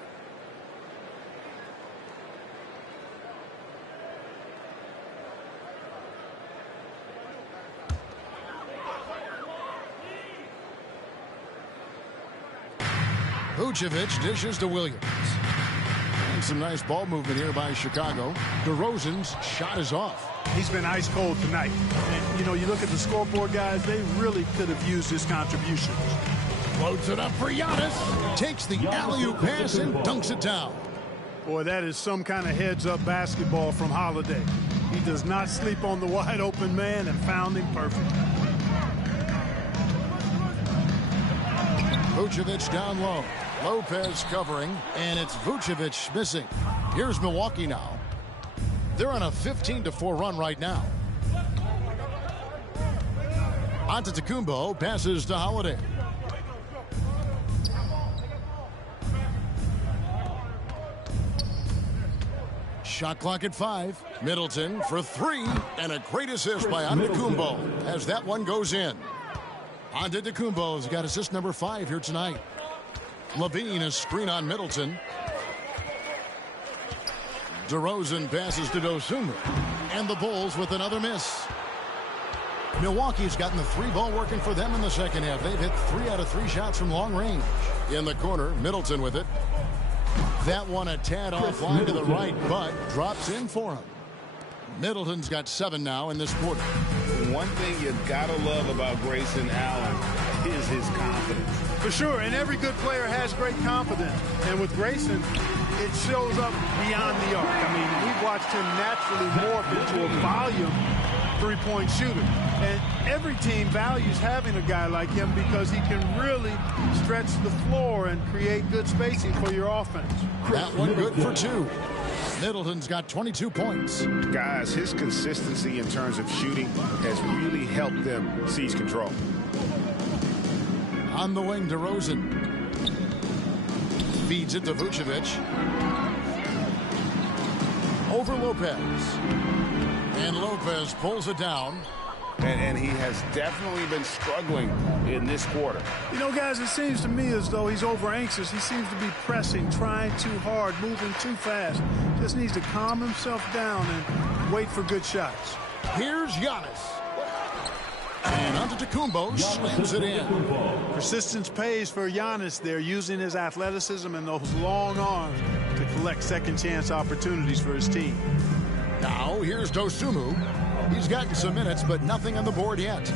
Vucevic dishes to Williams. And some nice ball movement here by Chicago. DeRozan's shot is off. He's been ice cold tonight. And, you know, you look at the scoreboard, guys, they really could have used his contributions. Loads it up for Giannis. Takes the alley-oop pass and dunks it down. Boy, that is some kind of heads-up basketball from Holiday. He does not sleep on the wide-open man and found him perfect. Vucevic down low. Lopez covering, and it's Vucevic missing. Here's Milwaukee now. They're on a 15-4 run right now. Antetokounmpo passes to Holiday. Shot clock at 5. Middleton for 3, and a great assist by Antetokounmpo as that one goes in. Antetokounmpo's got assist number 5 here tonight. Levine, a screen on Middleton. DeRozan passes to Dosunmu, and the Bulls with another miss. Milwaukee's gotten the 3-ball working for them in the second half. They've hit 3 out of 3 shots from long range. In the corner, Middleton with it. That one a tad offline to the right, but drops in for him. Middleton's got 7 now in this quarter. One thing you gotta love about Grayson Allen is his confidence. For sure, and every good player has great confidence. And with Grayson, it shows up beyond the arc. I mean, we've watched him naturally morph into a volume three-point shooter. And every team values having a guy like him because he can really stretch the floor and create good spacing for your offense. That one good for 2. Middleton's got 22 points. Guys, his consistency in terms of shooting has really helped them seize control. On the wing, DeRozan feeds it to Vucevic. Over Lopez. And Lopez pulls it down. And he has definitely been struggling in this quarter. You know, guys, it seems to me as though he's over anxious. He seems to be pressing, trying too hard, moving too fast. Just needs to calm himself down and wait for good shots. Here's Giannis. And Antetokounmpo slams it in. Persistence pays for Giannis there, using his athleticism and those long arms to collect second chance opportunities for his team. Now here's Dosunmu. He's gotten some minutes, but nothing on the board yet.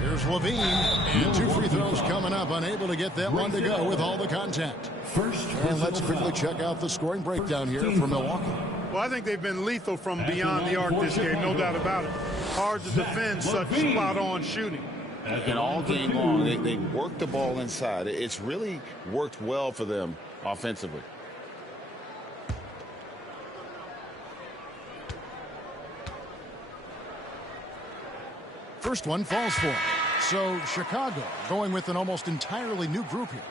Here's Levine, and 2 free throws coming up, unable to get that one to go with all the contact. And let's quickly check out the scoring breakdown here for Milwaukee. Well, I think they've been lethal from beyond the arc this game, no doubt about it. Hard to defend such spot-on shooting. And all game long, they work the ball inside. It's really worked well for them offensively. First one falls for him. So Chicago going with an almost entirely new group here.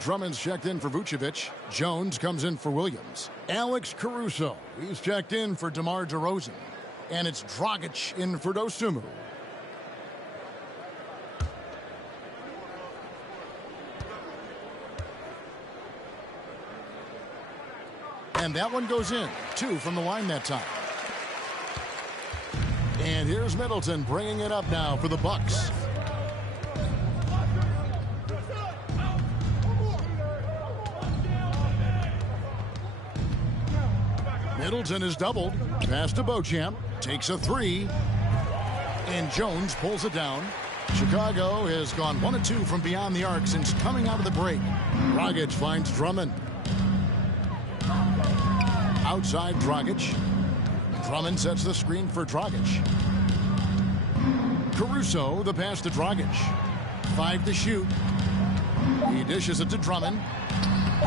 Drummond's checked in for Vucevic. Jones comes in for Williams. Alex Caruso, he's checked in for DeMar DeRozan. And it's Dragic in for Dosunmu. And that one goes in. 2 from the line that time. And here's Middleton bringing it up now for the Bucks. Middleton is doubled. Pass to Beauchamp. Takes a 3. And Jones pulls it down. Chicago has gone 1 of 2 from beyond the arc since coming out of the break. Dragic finds Drummond. Outside Dragic. Drummond sets the screen for Dragic. Caruso, the pass to Dragic. 5 to shoot. He dishes it to Drummond.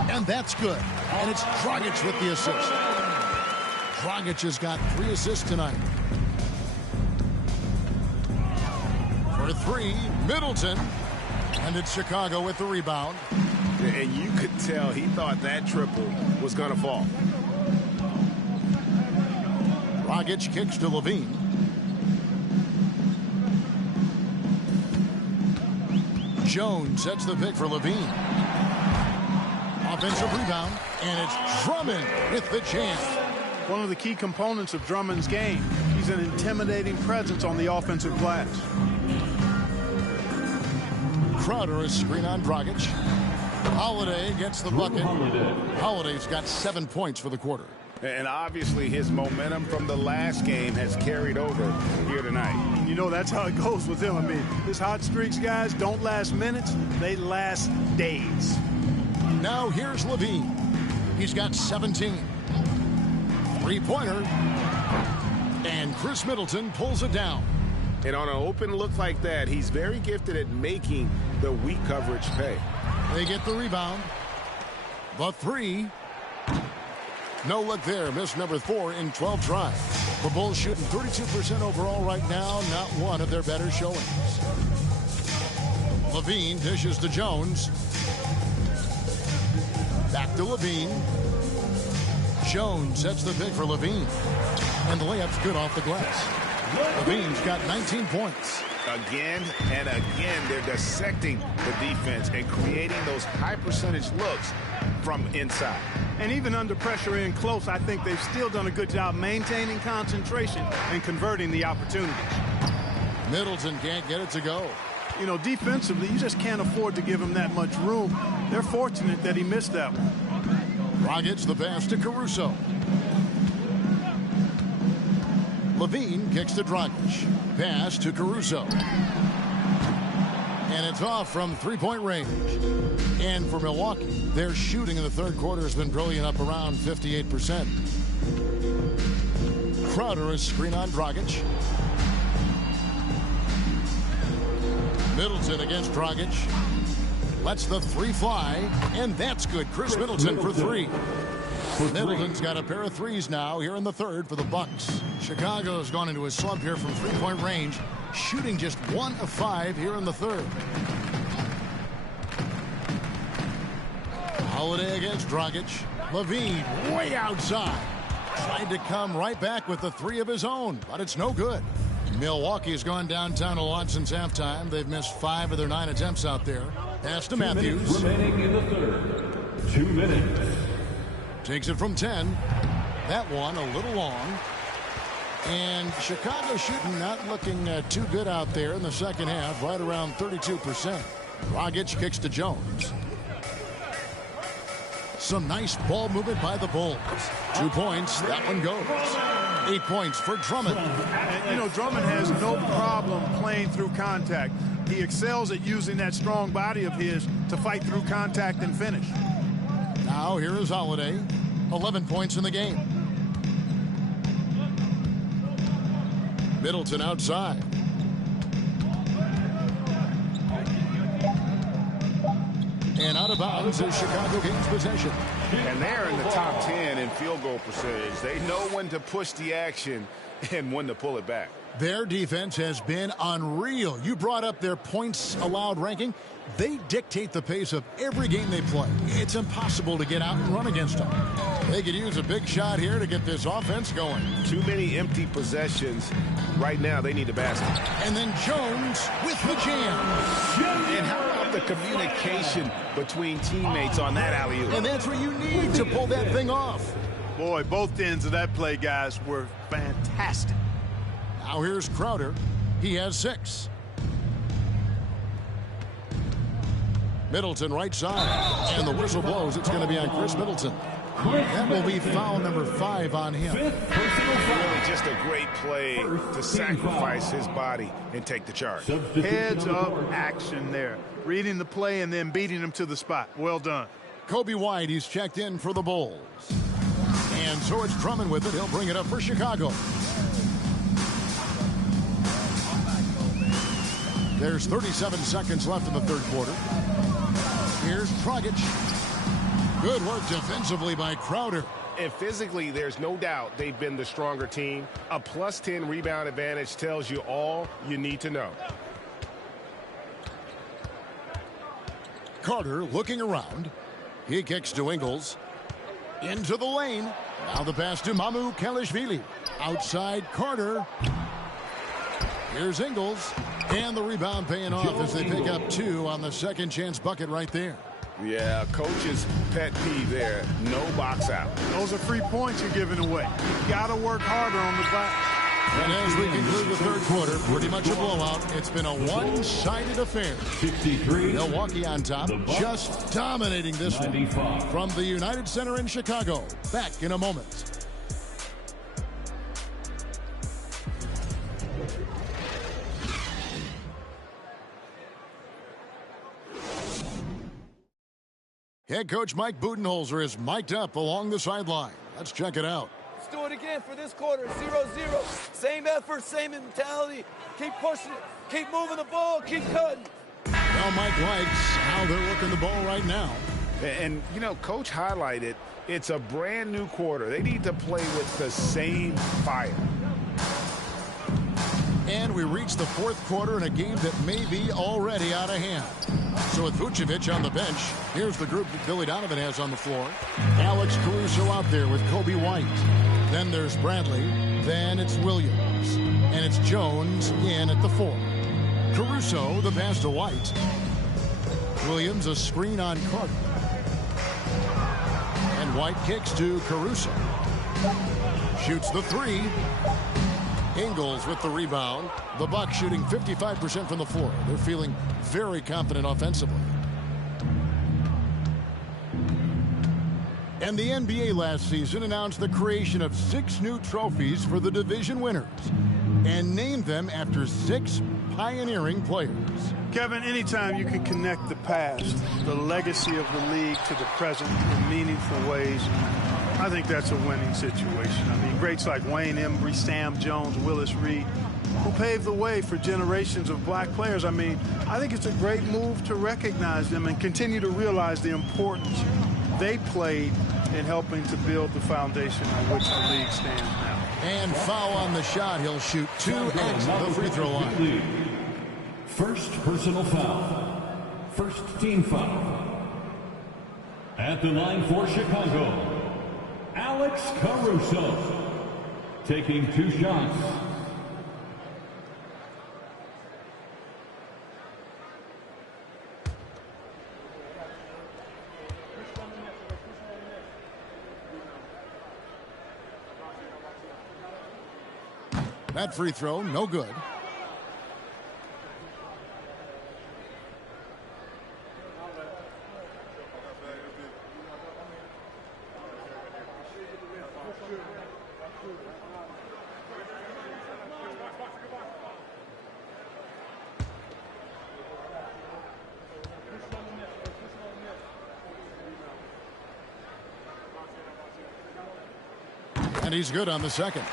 And that's good. And it's Dragic with the assist. Dragic has got 3 assists tonight. For 3, Middleton. And it's Chicago with the rebound. And you could tell he thought that triple was going to fall. Dragic kicks to Levine. Jones sets the pick for Levine. Offensive rebound, and it's Drummond with the jam. One of the key components of Drummond's game. He's an intimidating presence on the offensive glass. Crowder is screen on Dragic. Holiday gets the bucket. Holiday's got 7 points for the quarter. And obviously his momentum from the last game has carried over here tonight. And you know, that's how it goes with him. I mean, his hot streaks, guys, don't last minutes. They last days. Now here's Levine. He's got 17. Three-pointer. And Chris Middleton pulls it down. And on an open look like that, he's very gifted at making the weak coverage pay. They get the rebound. The three. No look there. Miss number 4 in 12 tries. The Bulls shooting 32% overall right now. Not one of their better showings. Levine dishes to Jones. Back to Levine. Jones sets the pick for Levine. And the layup's good off the glass. Levine's got 19 points. Again and again, they're dissecting the defense and creating those high percentage looks from inside. And even under pressure in close, I think they've still done a good job maintaining concentration and converting the opportunities. Middleton can't get it to go. You know, defensively, you just can't afford to give him that much room. They're fortunate that he missed that one. Rockets the pass to Caruso. Levine kicks to Dragic. Pass to Caruso. And it's off from three-point range. And for Milwaukee, their shooting in the third quarter has been brilliant, up around 58%. Crowder is screen on Dragic. Middleton against Dragic. Lets the three fly, and that's good. Chris Middleton for three. Middleton's got a pair of threes now here in the third for the Bucks. Chicago has gone into a slump here from three-point range, shooting just 1 of 5 here in the third. Holiday against Dragic. Levine way outside. Tried to come right back with the three of his own, but it's no good. Milwaukee's gone downtown a lot since halftime. They've missed 5 of their 9 attempts out there. Pass to Matthews. Remaining in the third. 2 minutes. Takes it from 10. That one a little long. And Chicago shooting not looking too good out there in the second half, right around 32%. Dragic kicks to Jones. Some nice ball movement by the Bulls. 2 points. That one goes. 8 points for Drummond. And, you know, Drummond has no problem playing through contact. He excels at using that strong body of his to fight through contact and finish. Now here is Holiday. 11 points in the game. Middleton outside. And out of bounds as Chicago gains possession. And they're in the top 10 in field goal percentage. They know when to push the action and when to pull it back. Their defense has been unreal. You brought up their points allowed ranking. They dictate the pace of every game they play. It's impossible to get out and run against them. They could use a big shot here to get this offense going. Too many empty possessions. Right now, they need a basket. And then Jones with the jam. And how about the communication between teammates on that alley-oop? And that's what you need to pull that thing off. Boy, both ends of that play, guys, were fantastic. Now here's Crowder. He has 6. Middleton right side. And the whistle blows. It's going to be on Chris Middleton. That will be foul number 5 on him. Really just a great play to sacrifice his body and take the charge. Heads up action there. Reading the play and then beating him to the spot. Well done. Kobe White, he's checked in for the Bulls. And so it's Drummond with it. He'll bring it up for Chicago. There's 37 seconds left in the third quarter. Here's Dragic. Good work defensively by Crowder. And physically, there's no doubt they've been the stronger team. A +10 rebound advantage tells you all you need to know. Carter looking around. He kicks to Ingles. Into the lane. Now the pass to Mamukelashvili. Outside Carter. Here's Ingles. And the rebound paying off as they pick up 2 on the second chance bucket right there. Yeah, coach's pet peeve there. No box out. Those are free points you're giving away. You got to work harder on the back. And as we conclude the third quarter, pretty much a blowout. It's been a one-sided affair. 63. Milwaukee on top, just dominating this 95. one. From the United Center in Chicago, back in a moment. Head coach Mike Budenholzer is mic'd up along the sideline. Let's check it out. Let's do it again for this quarter. 0-0. Same effort, same mentality. Keep pushing it. Keep moving the ball. Keep cutting. Well, Mike likes how they're working the ball right now. And, you know, Coach highlighted, it's a brand new quarter. They need to play with the same fire. And we reach the fourth quarter in a game that may be already out of hand. So with Vucevic on the bench, here's the group that Billy Donovan has on the floor. Alex Caruso out there with Kobe White. Then there's Bradley. Then it's Williams. And it's Jones in at the 4. Caruso, the pass to White. Williams, a screen on Carter. And White kicks to Caruso. Shoots the 3. Ingles with the rebound. The Bucks shooting 55% from the floor. They're feeling very confident offensively. And the NBA last season announced the creation of 6 new trophies for the division winners and named them after 6 pioneering players. Kevin, anytime you can connect the past, the legacy of the league to the present in meaningful ways, I think that's a winning situation. I mean, greats like Wayne Embry, Sam Jones, Willis Reed, who paved the way for generations of black players. I mean, I think it's a great move to recognize them and continue to realize the importance they played in helping to build the foundation on which the league stands now. And foul on the shot. He'll shoot 2 at the free throw line. First personal foul. First team foul. At the line for Chicago, Alex Caruso, taking 2 shots. That free throw, no good. And he's good on the second.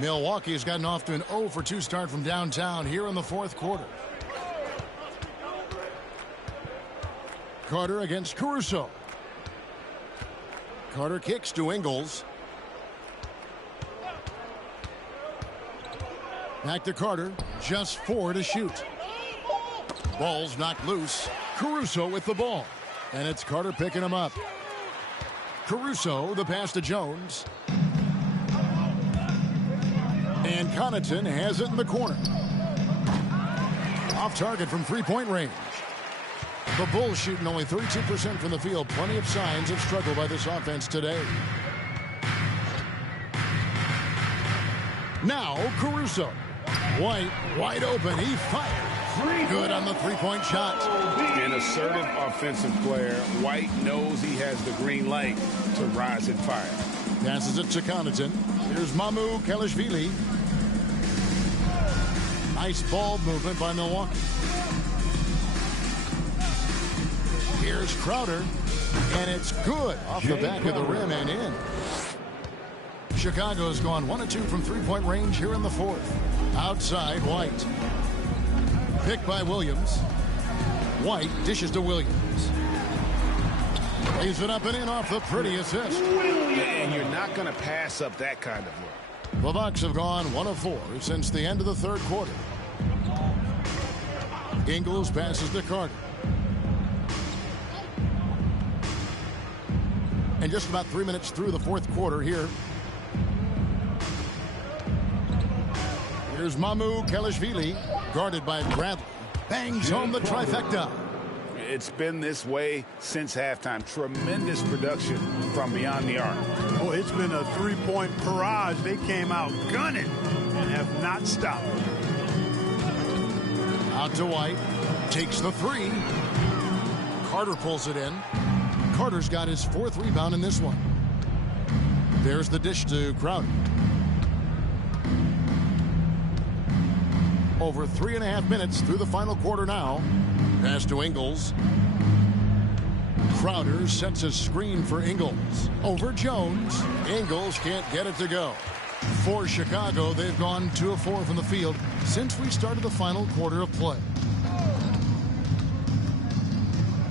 Milwaukee's gotten off to an 0 for 2 start from downtown here in the fourth quarter. Carter against Caruso. Carter kicks to Ingles. Back to Carter. Just 4 to shoot. Ball's knocked loose. Caruso with the ball. And it's Carter picking him up. Caruso, the pass to Jones. And Connaughton has it in the corner. Off target from three-point range. The Bulls shooting only 32% from the field. Plenty of signs of struggle by this offense today. Now Caruso. White wide open. He fired. Good on the three-point shot. An assertive offensive player. White knows he has the green light to rise and fire. Passes it to Connaughton. Here's Mamu Kelishvili. Nice ball movement by Milwaukee. Here's Crowder. And it's good off the back of the rim and in. Chicago's gone 1 of 2 from three-point range here in the fourth. Outside, White. Picked by Williams. White dishes to Williams. Lays it up and in off the pretty assist. And you're not going to pass up that kind of look. The Bucks have gone 1 of 4 since the end of the third quarter. Ingles passes to Carter. And just about 3 minutes through the fourth quarter here. Here's Mamu Kelishvili, guarded by Bradley. Bangs home the trifecta. It's been this way since halftime. Tremendous production from beyond the arc. Oh, it's been a three-point barrage. They came out gunning and have not stopped. Out to White. Takes the three. Carter pulls it in. Carter's got his 4th rebound in this one. There's the dish to Crowder. Over 3.5 minutes through the final quarter now. Pass to Ingles. Crowder sets a screen for Ingles. Over Jones. Ingles can't get it to go. For Chicago, they've gone 2 of 4 from the field since we started the final quarter of play.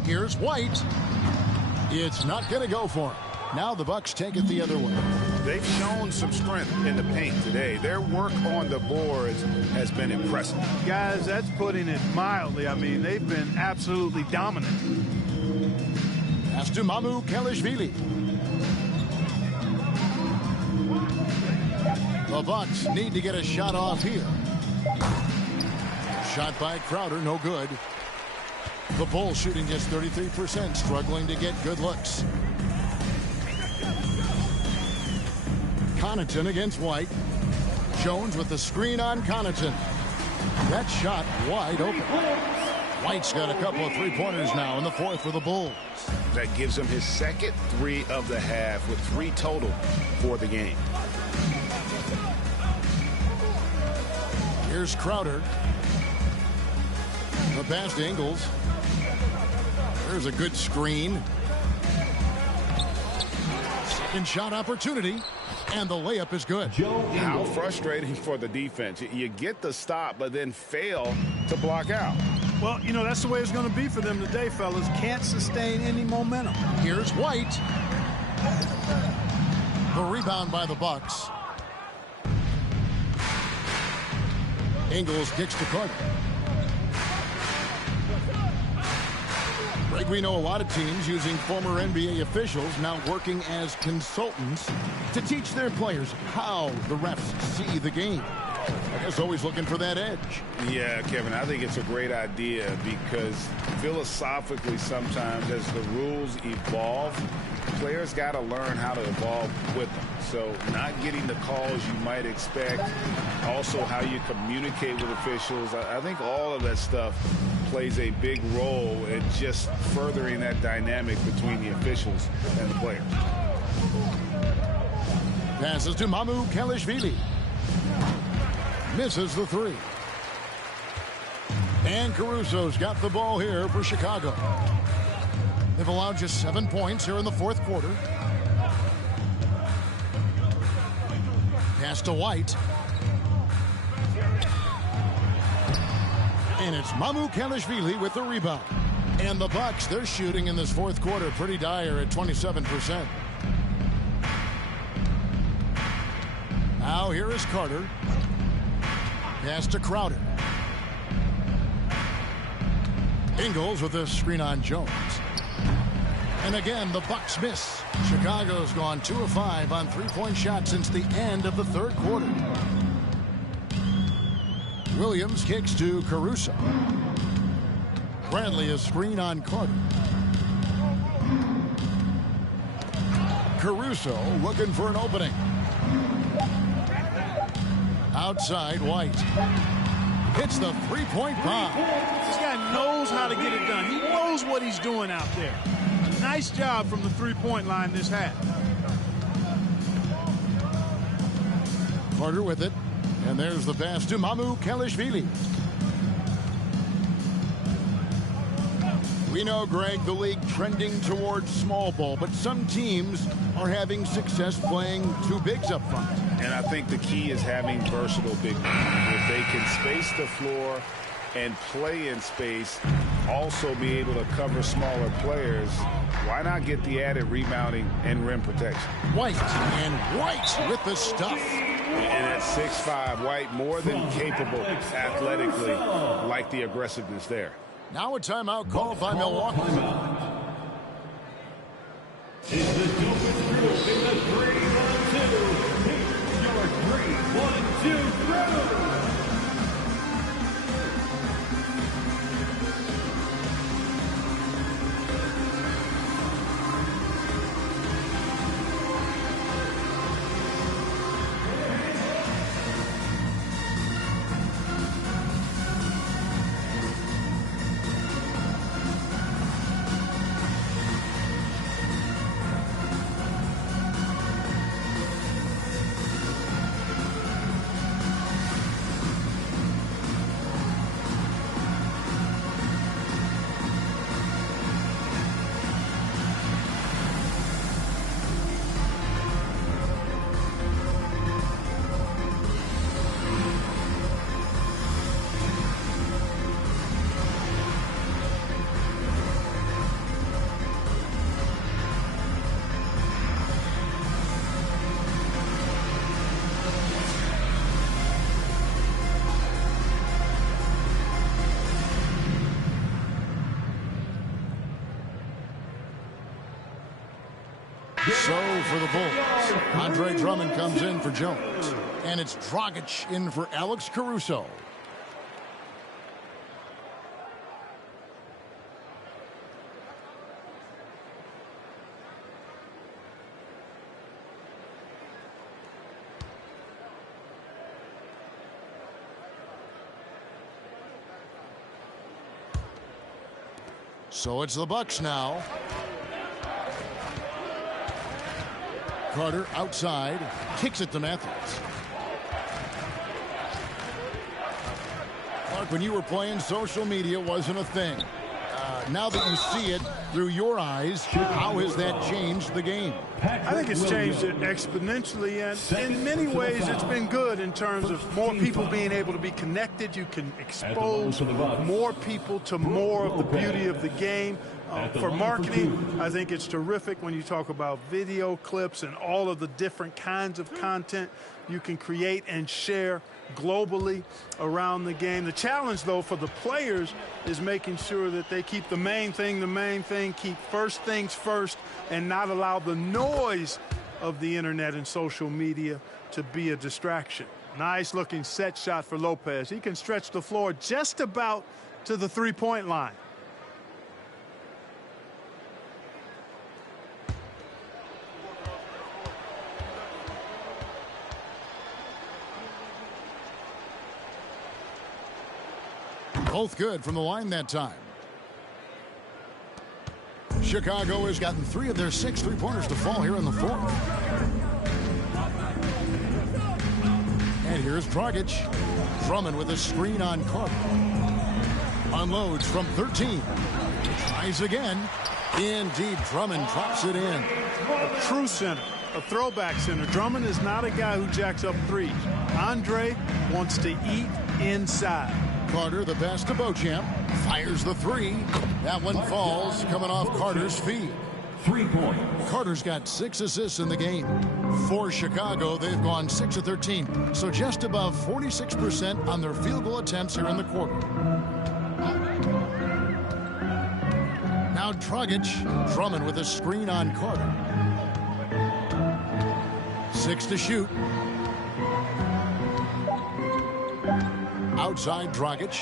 Here's White. It's not going to go for him. Now the Bucks take it the other way. They've shown some strength in the paint today. Their work on the boards has been impressive. Guys, that's putting it mildly. I mean, they've been absolutely dominant. Pass to Mamukelashvili. The Bucks need to get a shot off here. Shot by Crowder, no good. The Bulls shooting just 33%, struggling to get good looks. Connaughton against White. Jones with the screen on Connaughton. That shot wide open. White's got a couple of three-pointers now in the 4th for the Bulls. That gives him his 2nd 3 of the half with 3 total for the game. Here's Crowder. The pass to Ingles. There's a good screen. Second shot opportunity. And the layup is good. How frustrating for the defense. You get the stop, but then fail to block out. Well, you know, that's the way it's going to be for them today, fellas. Can't sustain any momentum. Here's White. The rebound by the Bucks. Ingles kicks to Carter. Greg, we know a lot of teams using former NBA officials now working as consultants to teach their players how the refs see the game. I guess always looking for that edge. Yeah, Kevin, I think it's a great idea because philosophically sometimes as the rules evolve, players got to learn how to evolve with them. So not getting the calls you might expect, also how you communicate with officials. I think all of that stuff plays a big role in just furthering that dynamic between the officials and the players. Passes to Mamukelashvili. Misses the three. And Caruso's got the ball here for Chicago. They've allowed just 7 points here in the 4th quarter. Pass to White. And it's Mamukelashvili with the rebound. And the Bucks, they're shooting in this 4th quarter pretty dire at 27%. Now here is Carter. Pass to Crowder. Ingles with the screen on Jones. And again, the Bucks miss. Chicago's gone 2 of 5 on three-point shots since the end of the 3rd quarter. Williams kicks to Caruso. Bradley a screen on Carter. Caruso looking for an opening. Outside, White. Hits the three-point bomb. This guy knows how to get it done. He knows what he's doing out there. A nice job from the three-point line this half. Carter with it. And there's the pass to Mamukelashvili. We know, Greg, the league trending towards small ball, but some teams are having success playing two bigs up front. And I think the key is having versatile big men. If they can space the floor and play in space, also be able to cover smaller players, why not get the added rebounding and rim protection? White, and White with the stuff. And at 6'5", White more than capable athletically, like the aggressiveness there. Now a timeout called by Milwaukee. Is the dopest group in the 3-1-2. Here's your 3-1-2 crew. So for the Bulls, Andre Drummond comes in for Jones. And it's Dragic in for Alex Caruso. So it's the Bucks now. Carter outside, kicks it to Matthews. Clark, when you were playing, social media wasn't a thing. Now that you see it through your eyes, how has that changed the game? I think it's changed it exponentially, and in many ways it's been good in terms of more people being able to be connected. You can expose more people to more of the beauty of the game. For marketing, I think it's terrific when you talk about video clips and all of the different kinds of content you can create and share globally around the game. The challenge, though, for the players is making sure that they keep the main thing, keep first things first, and not allow the noise of the internet and social media to be a distraction. Nice looking set shot for Lopez. He can stretch the floor just about to the three-point line. Both good from the line that time. Chicago has gotten 3 of their 6 three-pointers to fall here in the fourth. And here's Dragic. Drummond with a screen on Carter. Unloads from 13. Tries again. Indeed, Drummond drops it in. A true center, a throwback center. Drummond is not a guy who jacks up threes. Andre wants to eat inside. Carter, the pass to Beauchamp, fires the 3. That one falls, coming off Carter's feet. 3-point. Carter's got 6 assists in the game. For Chicago, they've gone 6 of 13, so just above 46% on their field goal attempts here in the quarter. Now Dragic, Drummond with a screen on Carter. 6 to shoot. Outside Dragic.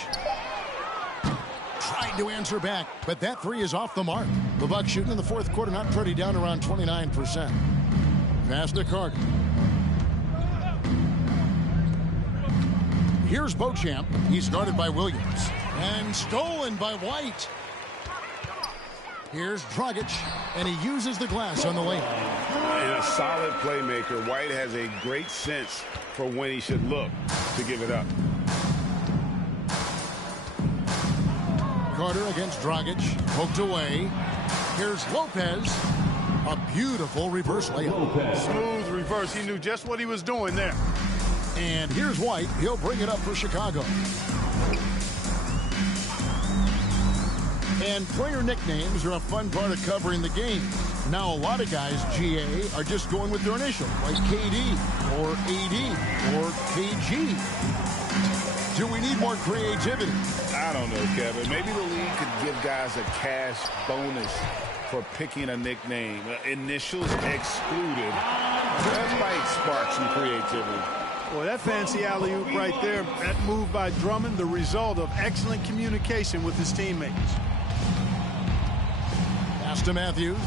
Tried to answer back, but that 3 is off the mark. The Bucks shooting in the fourth quarter, not pretty, down around 29%. Pass to Carter. Here's Beauchamp. He's guarded by Williams. And stolen by White. Here's Dragic, and he uses the glass on the lane. And a solid playmaker. White has a great sense for when he should look to give it up. Carter against Dragic, poked away. Here's Lopez. A beautiful reverse layup. Smooth reverse. He knew just what he was doing there. And here's White. He'll bring it up for Chicago. And player nicknames are a fun part of covering the game. Now a lot of guys, GA, are just going with their initial, like KD or AD or KG. Do we need more creativity? I don't know, Kevin. Maybe the league could give guys a cash bonus for picking a nickname. Initials excluded. That might spark some creativity. Boy, that fancy alley-oop right there, that move by Drummond, the result of excellent communication with his teammates. Pass to Matthews.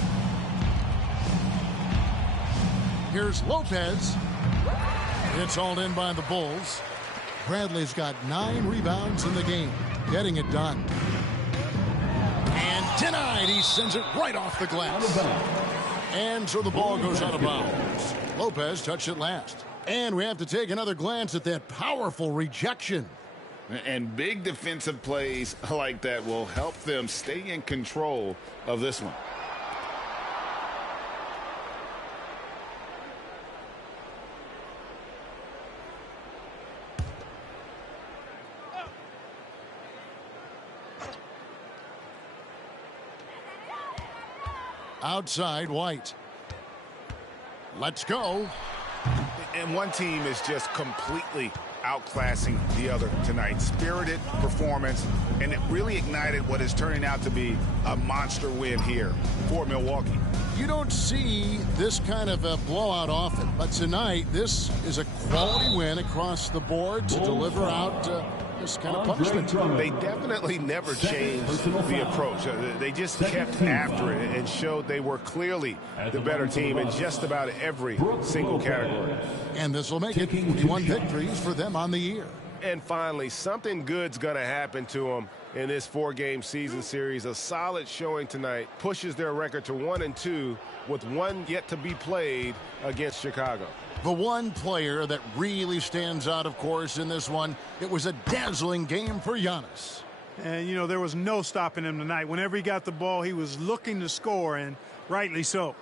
Here's Lopez. It's hauled in by the Bulls. Bradley's got 9 rebounds in the game, getting it done. And denied. He sends it right off the glass. And so the ball goes out of bounds. Lopez touched it last. And we have to take another glance at that powerful rejection. And big defensive plays like that will help them stay in control of this one. Outside White. Let's go. And one team is just completely outclassing the other tonight. Spirited performance, and it really ignited what is turning out to be a monster win here for Milwaukee. You don't see this kind of a blowout often, but tonight this is a quality win across the board to deliver out this kind of punishment. They definitely never changed the approach. They just kept after it and showed they were clearly the better team in just about every single category. And this will make it 21 victories for them on the year. And finally, something good's going to happen to them in this 4-game season series. A solid showing tonight pushes their record to 1-2 with one yet to be played against Chicago. The one player that really stands out, of course, in this one, it was a dazzling game for Giannis. And, you know, there was no stopping him tonight. Whenever he got the ball, he was looking to score, and rightly so.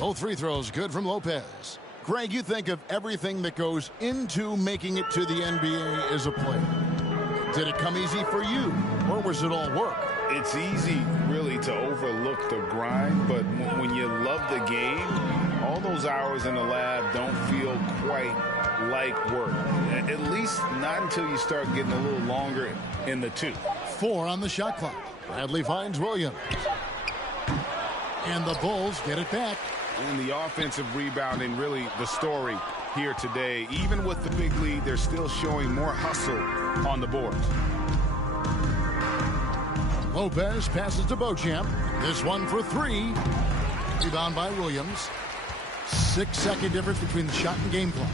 Both free throws good from Lopez. Greg, you think of everything that goes into making it to the NBA as a player. Did it come easy for you, or was it all work? It's easy, really, to overlook the grind, but when you love the game, all those hours in the lab don't feel quite like work. At least not until you start getting a little longer in the tooth. 4 on the shot clock. Bradley finds Williams. And the Bulls get it back. And the offensive rebounding, really the story here today. Even with the big lead, they're still showing more hustle on the boards. Lopez passes to Beauchamp. This one for 3. Rebound by Williams. 6-second difference between the shot and game clock.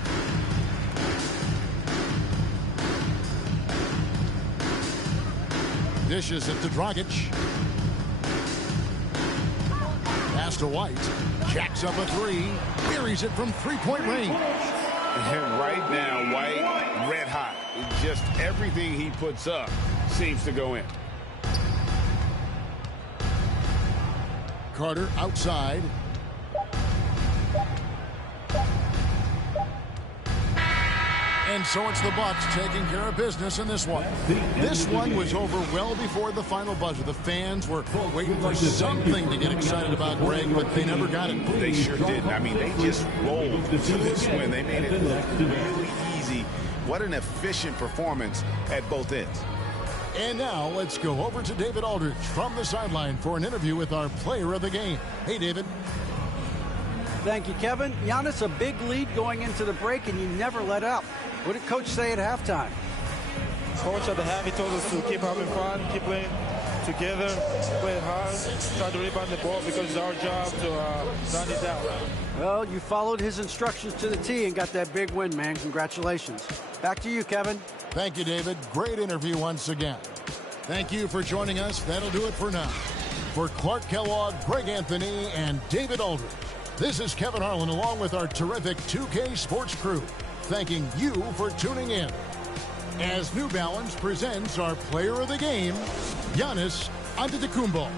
Dishes it to Dragic. Pass to White. Jacks up a 3. Buries it from 3-point range. And right now, White, red hot. Just everything he puts up seems to go in. Carter outside. And so it's the Bucks taking care of business in this one. This one was over well before the final buzzer. The fans were waiting for something to get excited about, Greg, but they never got it. They sure did. I mean, they just rolled to this win. They made it look really easy. What an efficient performance at both ends. And now let's go over to David Aldridge from the sideline for an interview with our player of the game. Hey, David. Thank you, Kevin. Giannis, a big lead going into the break, and you never let up. What did Coach say at halftime? Coach at the half, he told us to keep having fun, keep playing together, play hard, try to rebound the ball because it's our job to run it down. Well, you followed his instructions to the T and got that big win, man. Congratulations. Back to you, Kevin. Thank you, David. Great interview once again. Thank you for joining us. That'll do it for now. For Clark Kellogg, Greg Anthony, and David Aldridge, this is Kevin Harlan along with our terrific 2K Sports crew, thanking you for tuning in. As New Balance presents our player of the game, Giannis Antetokounmpo.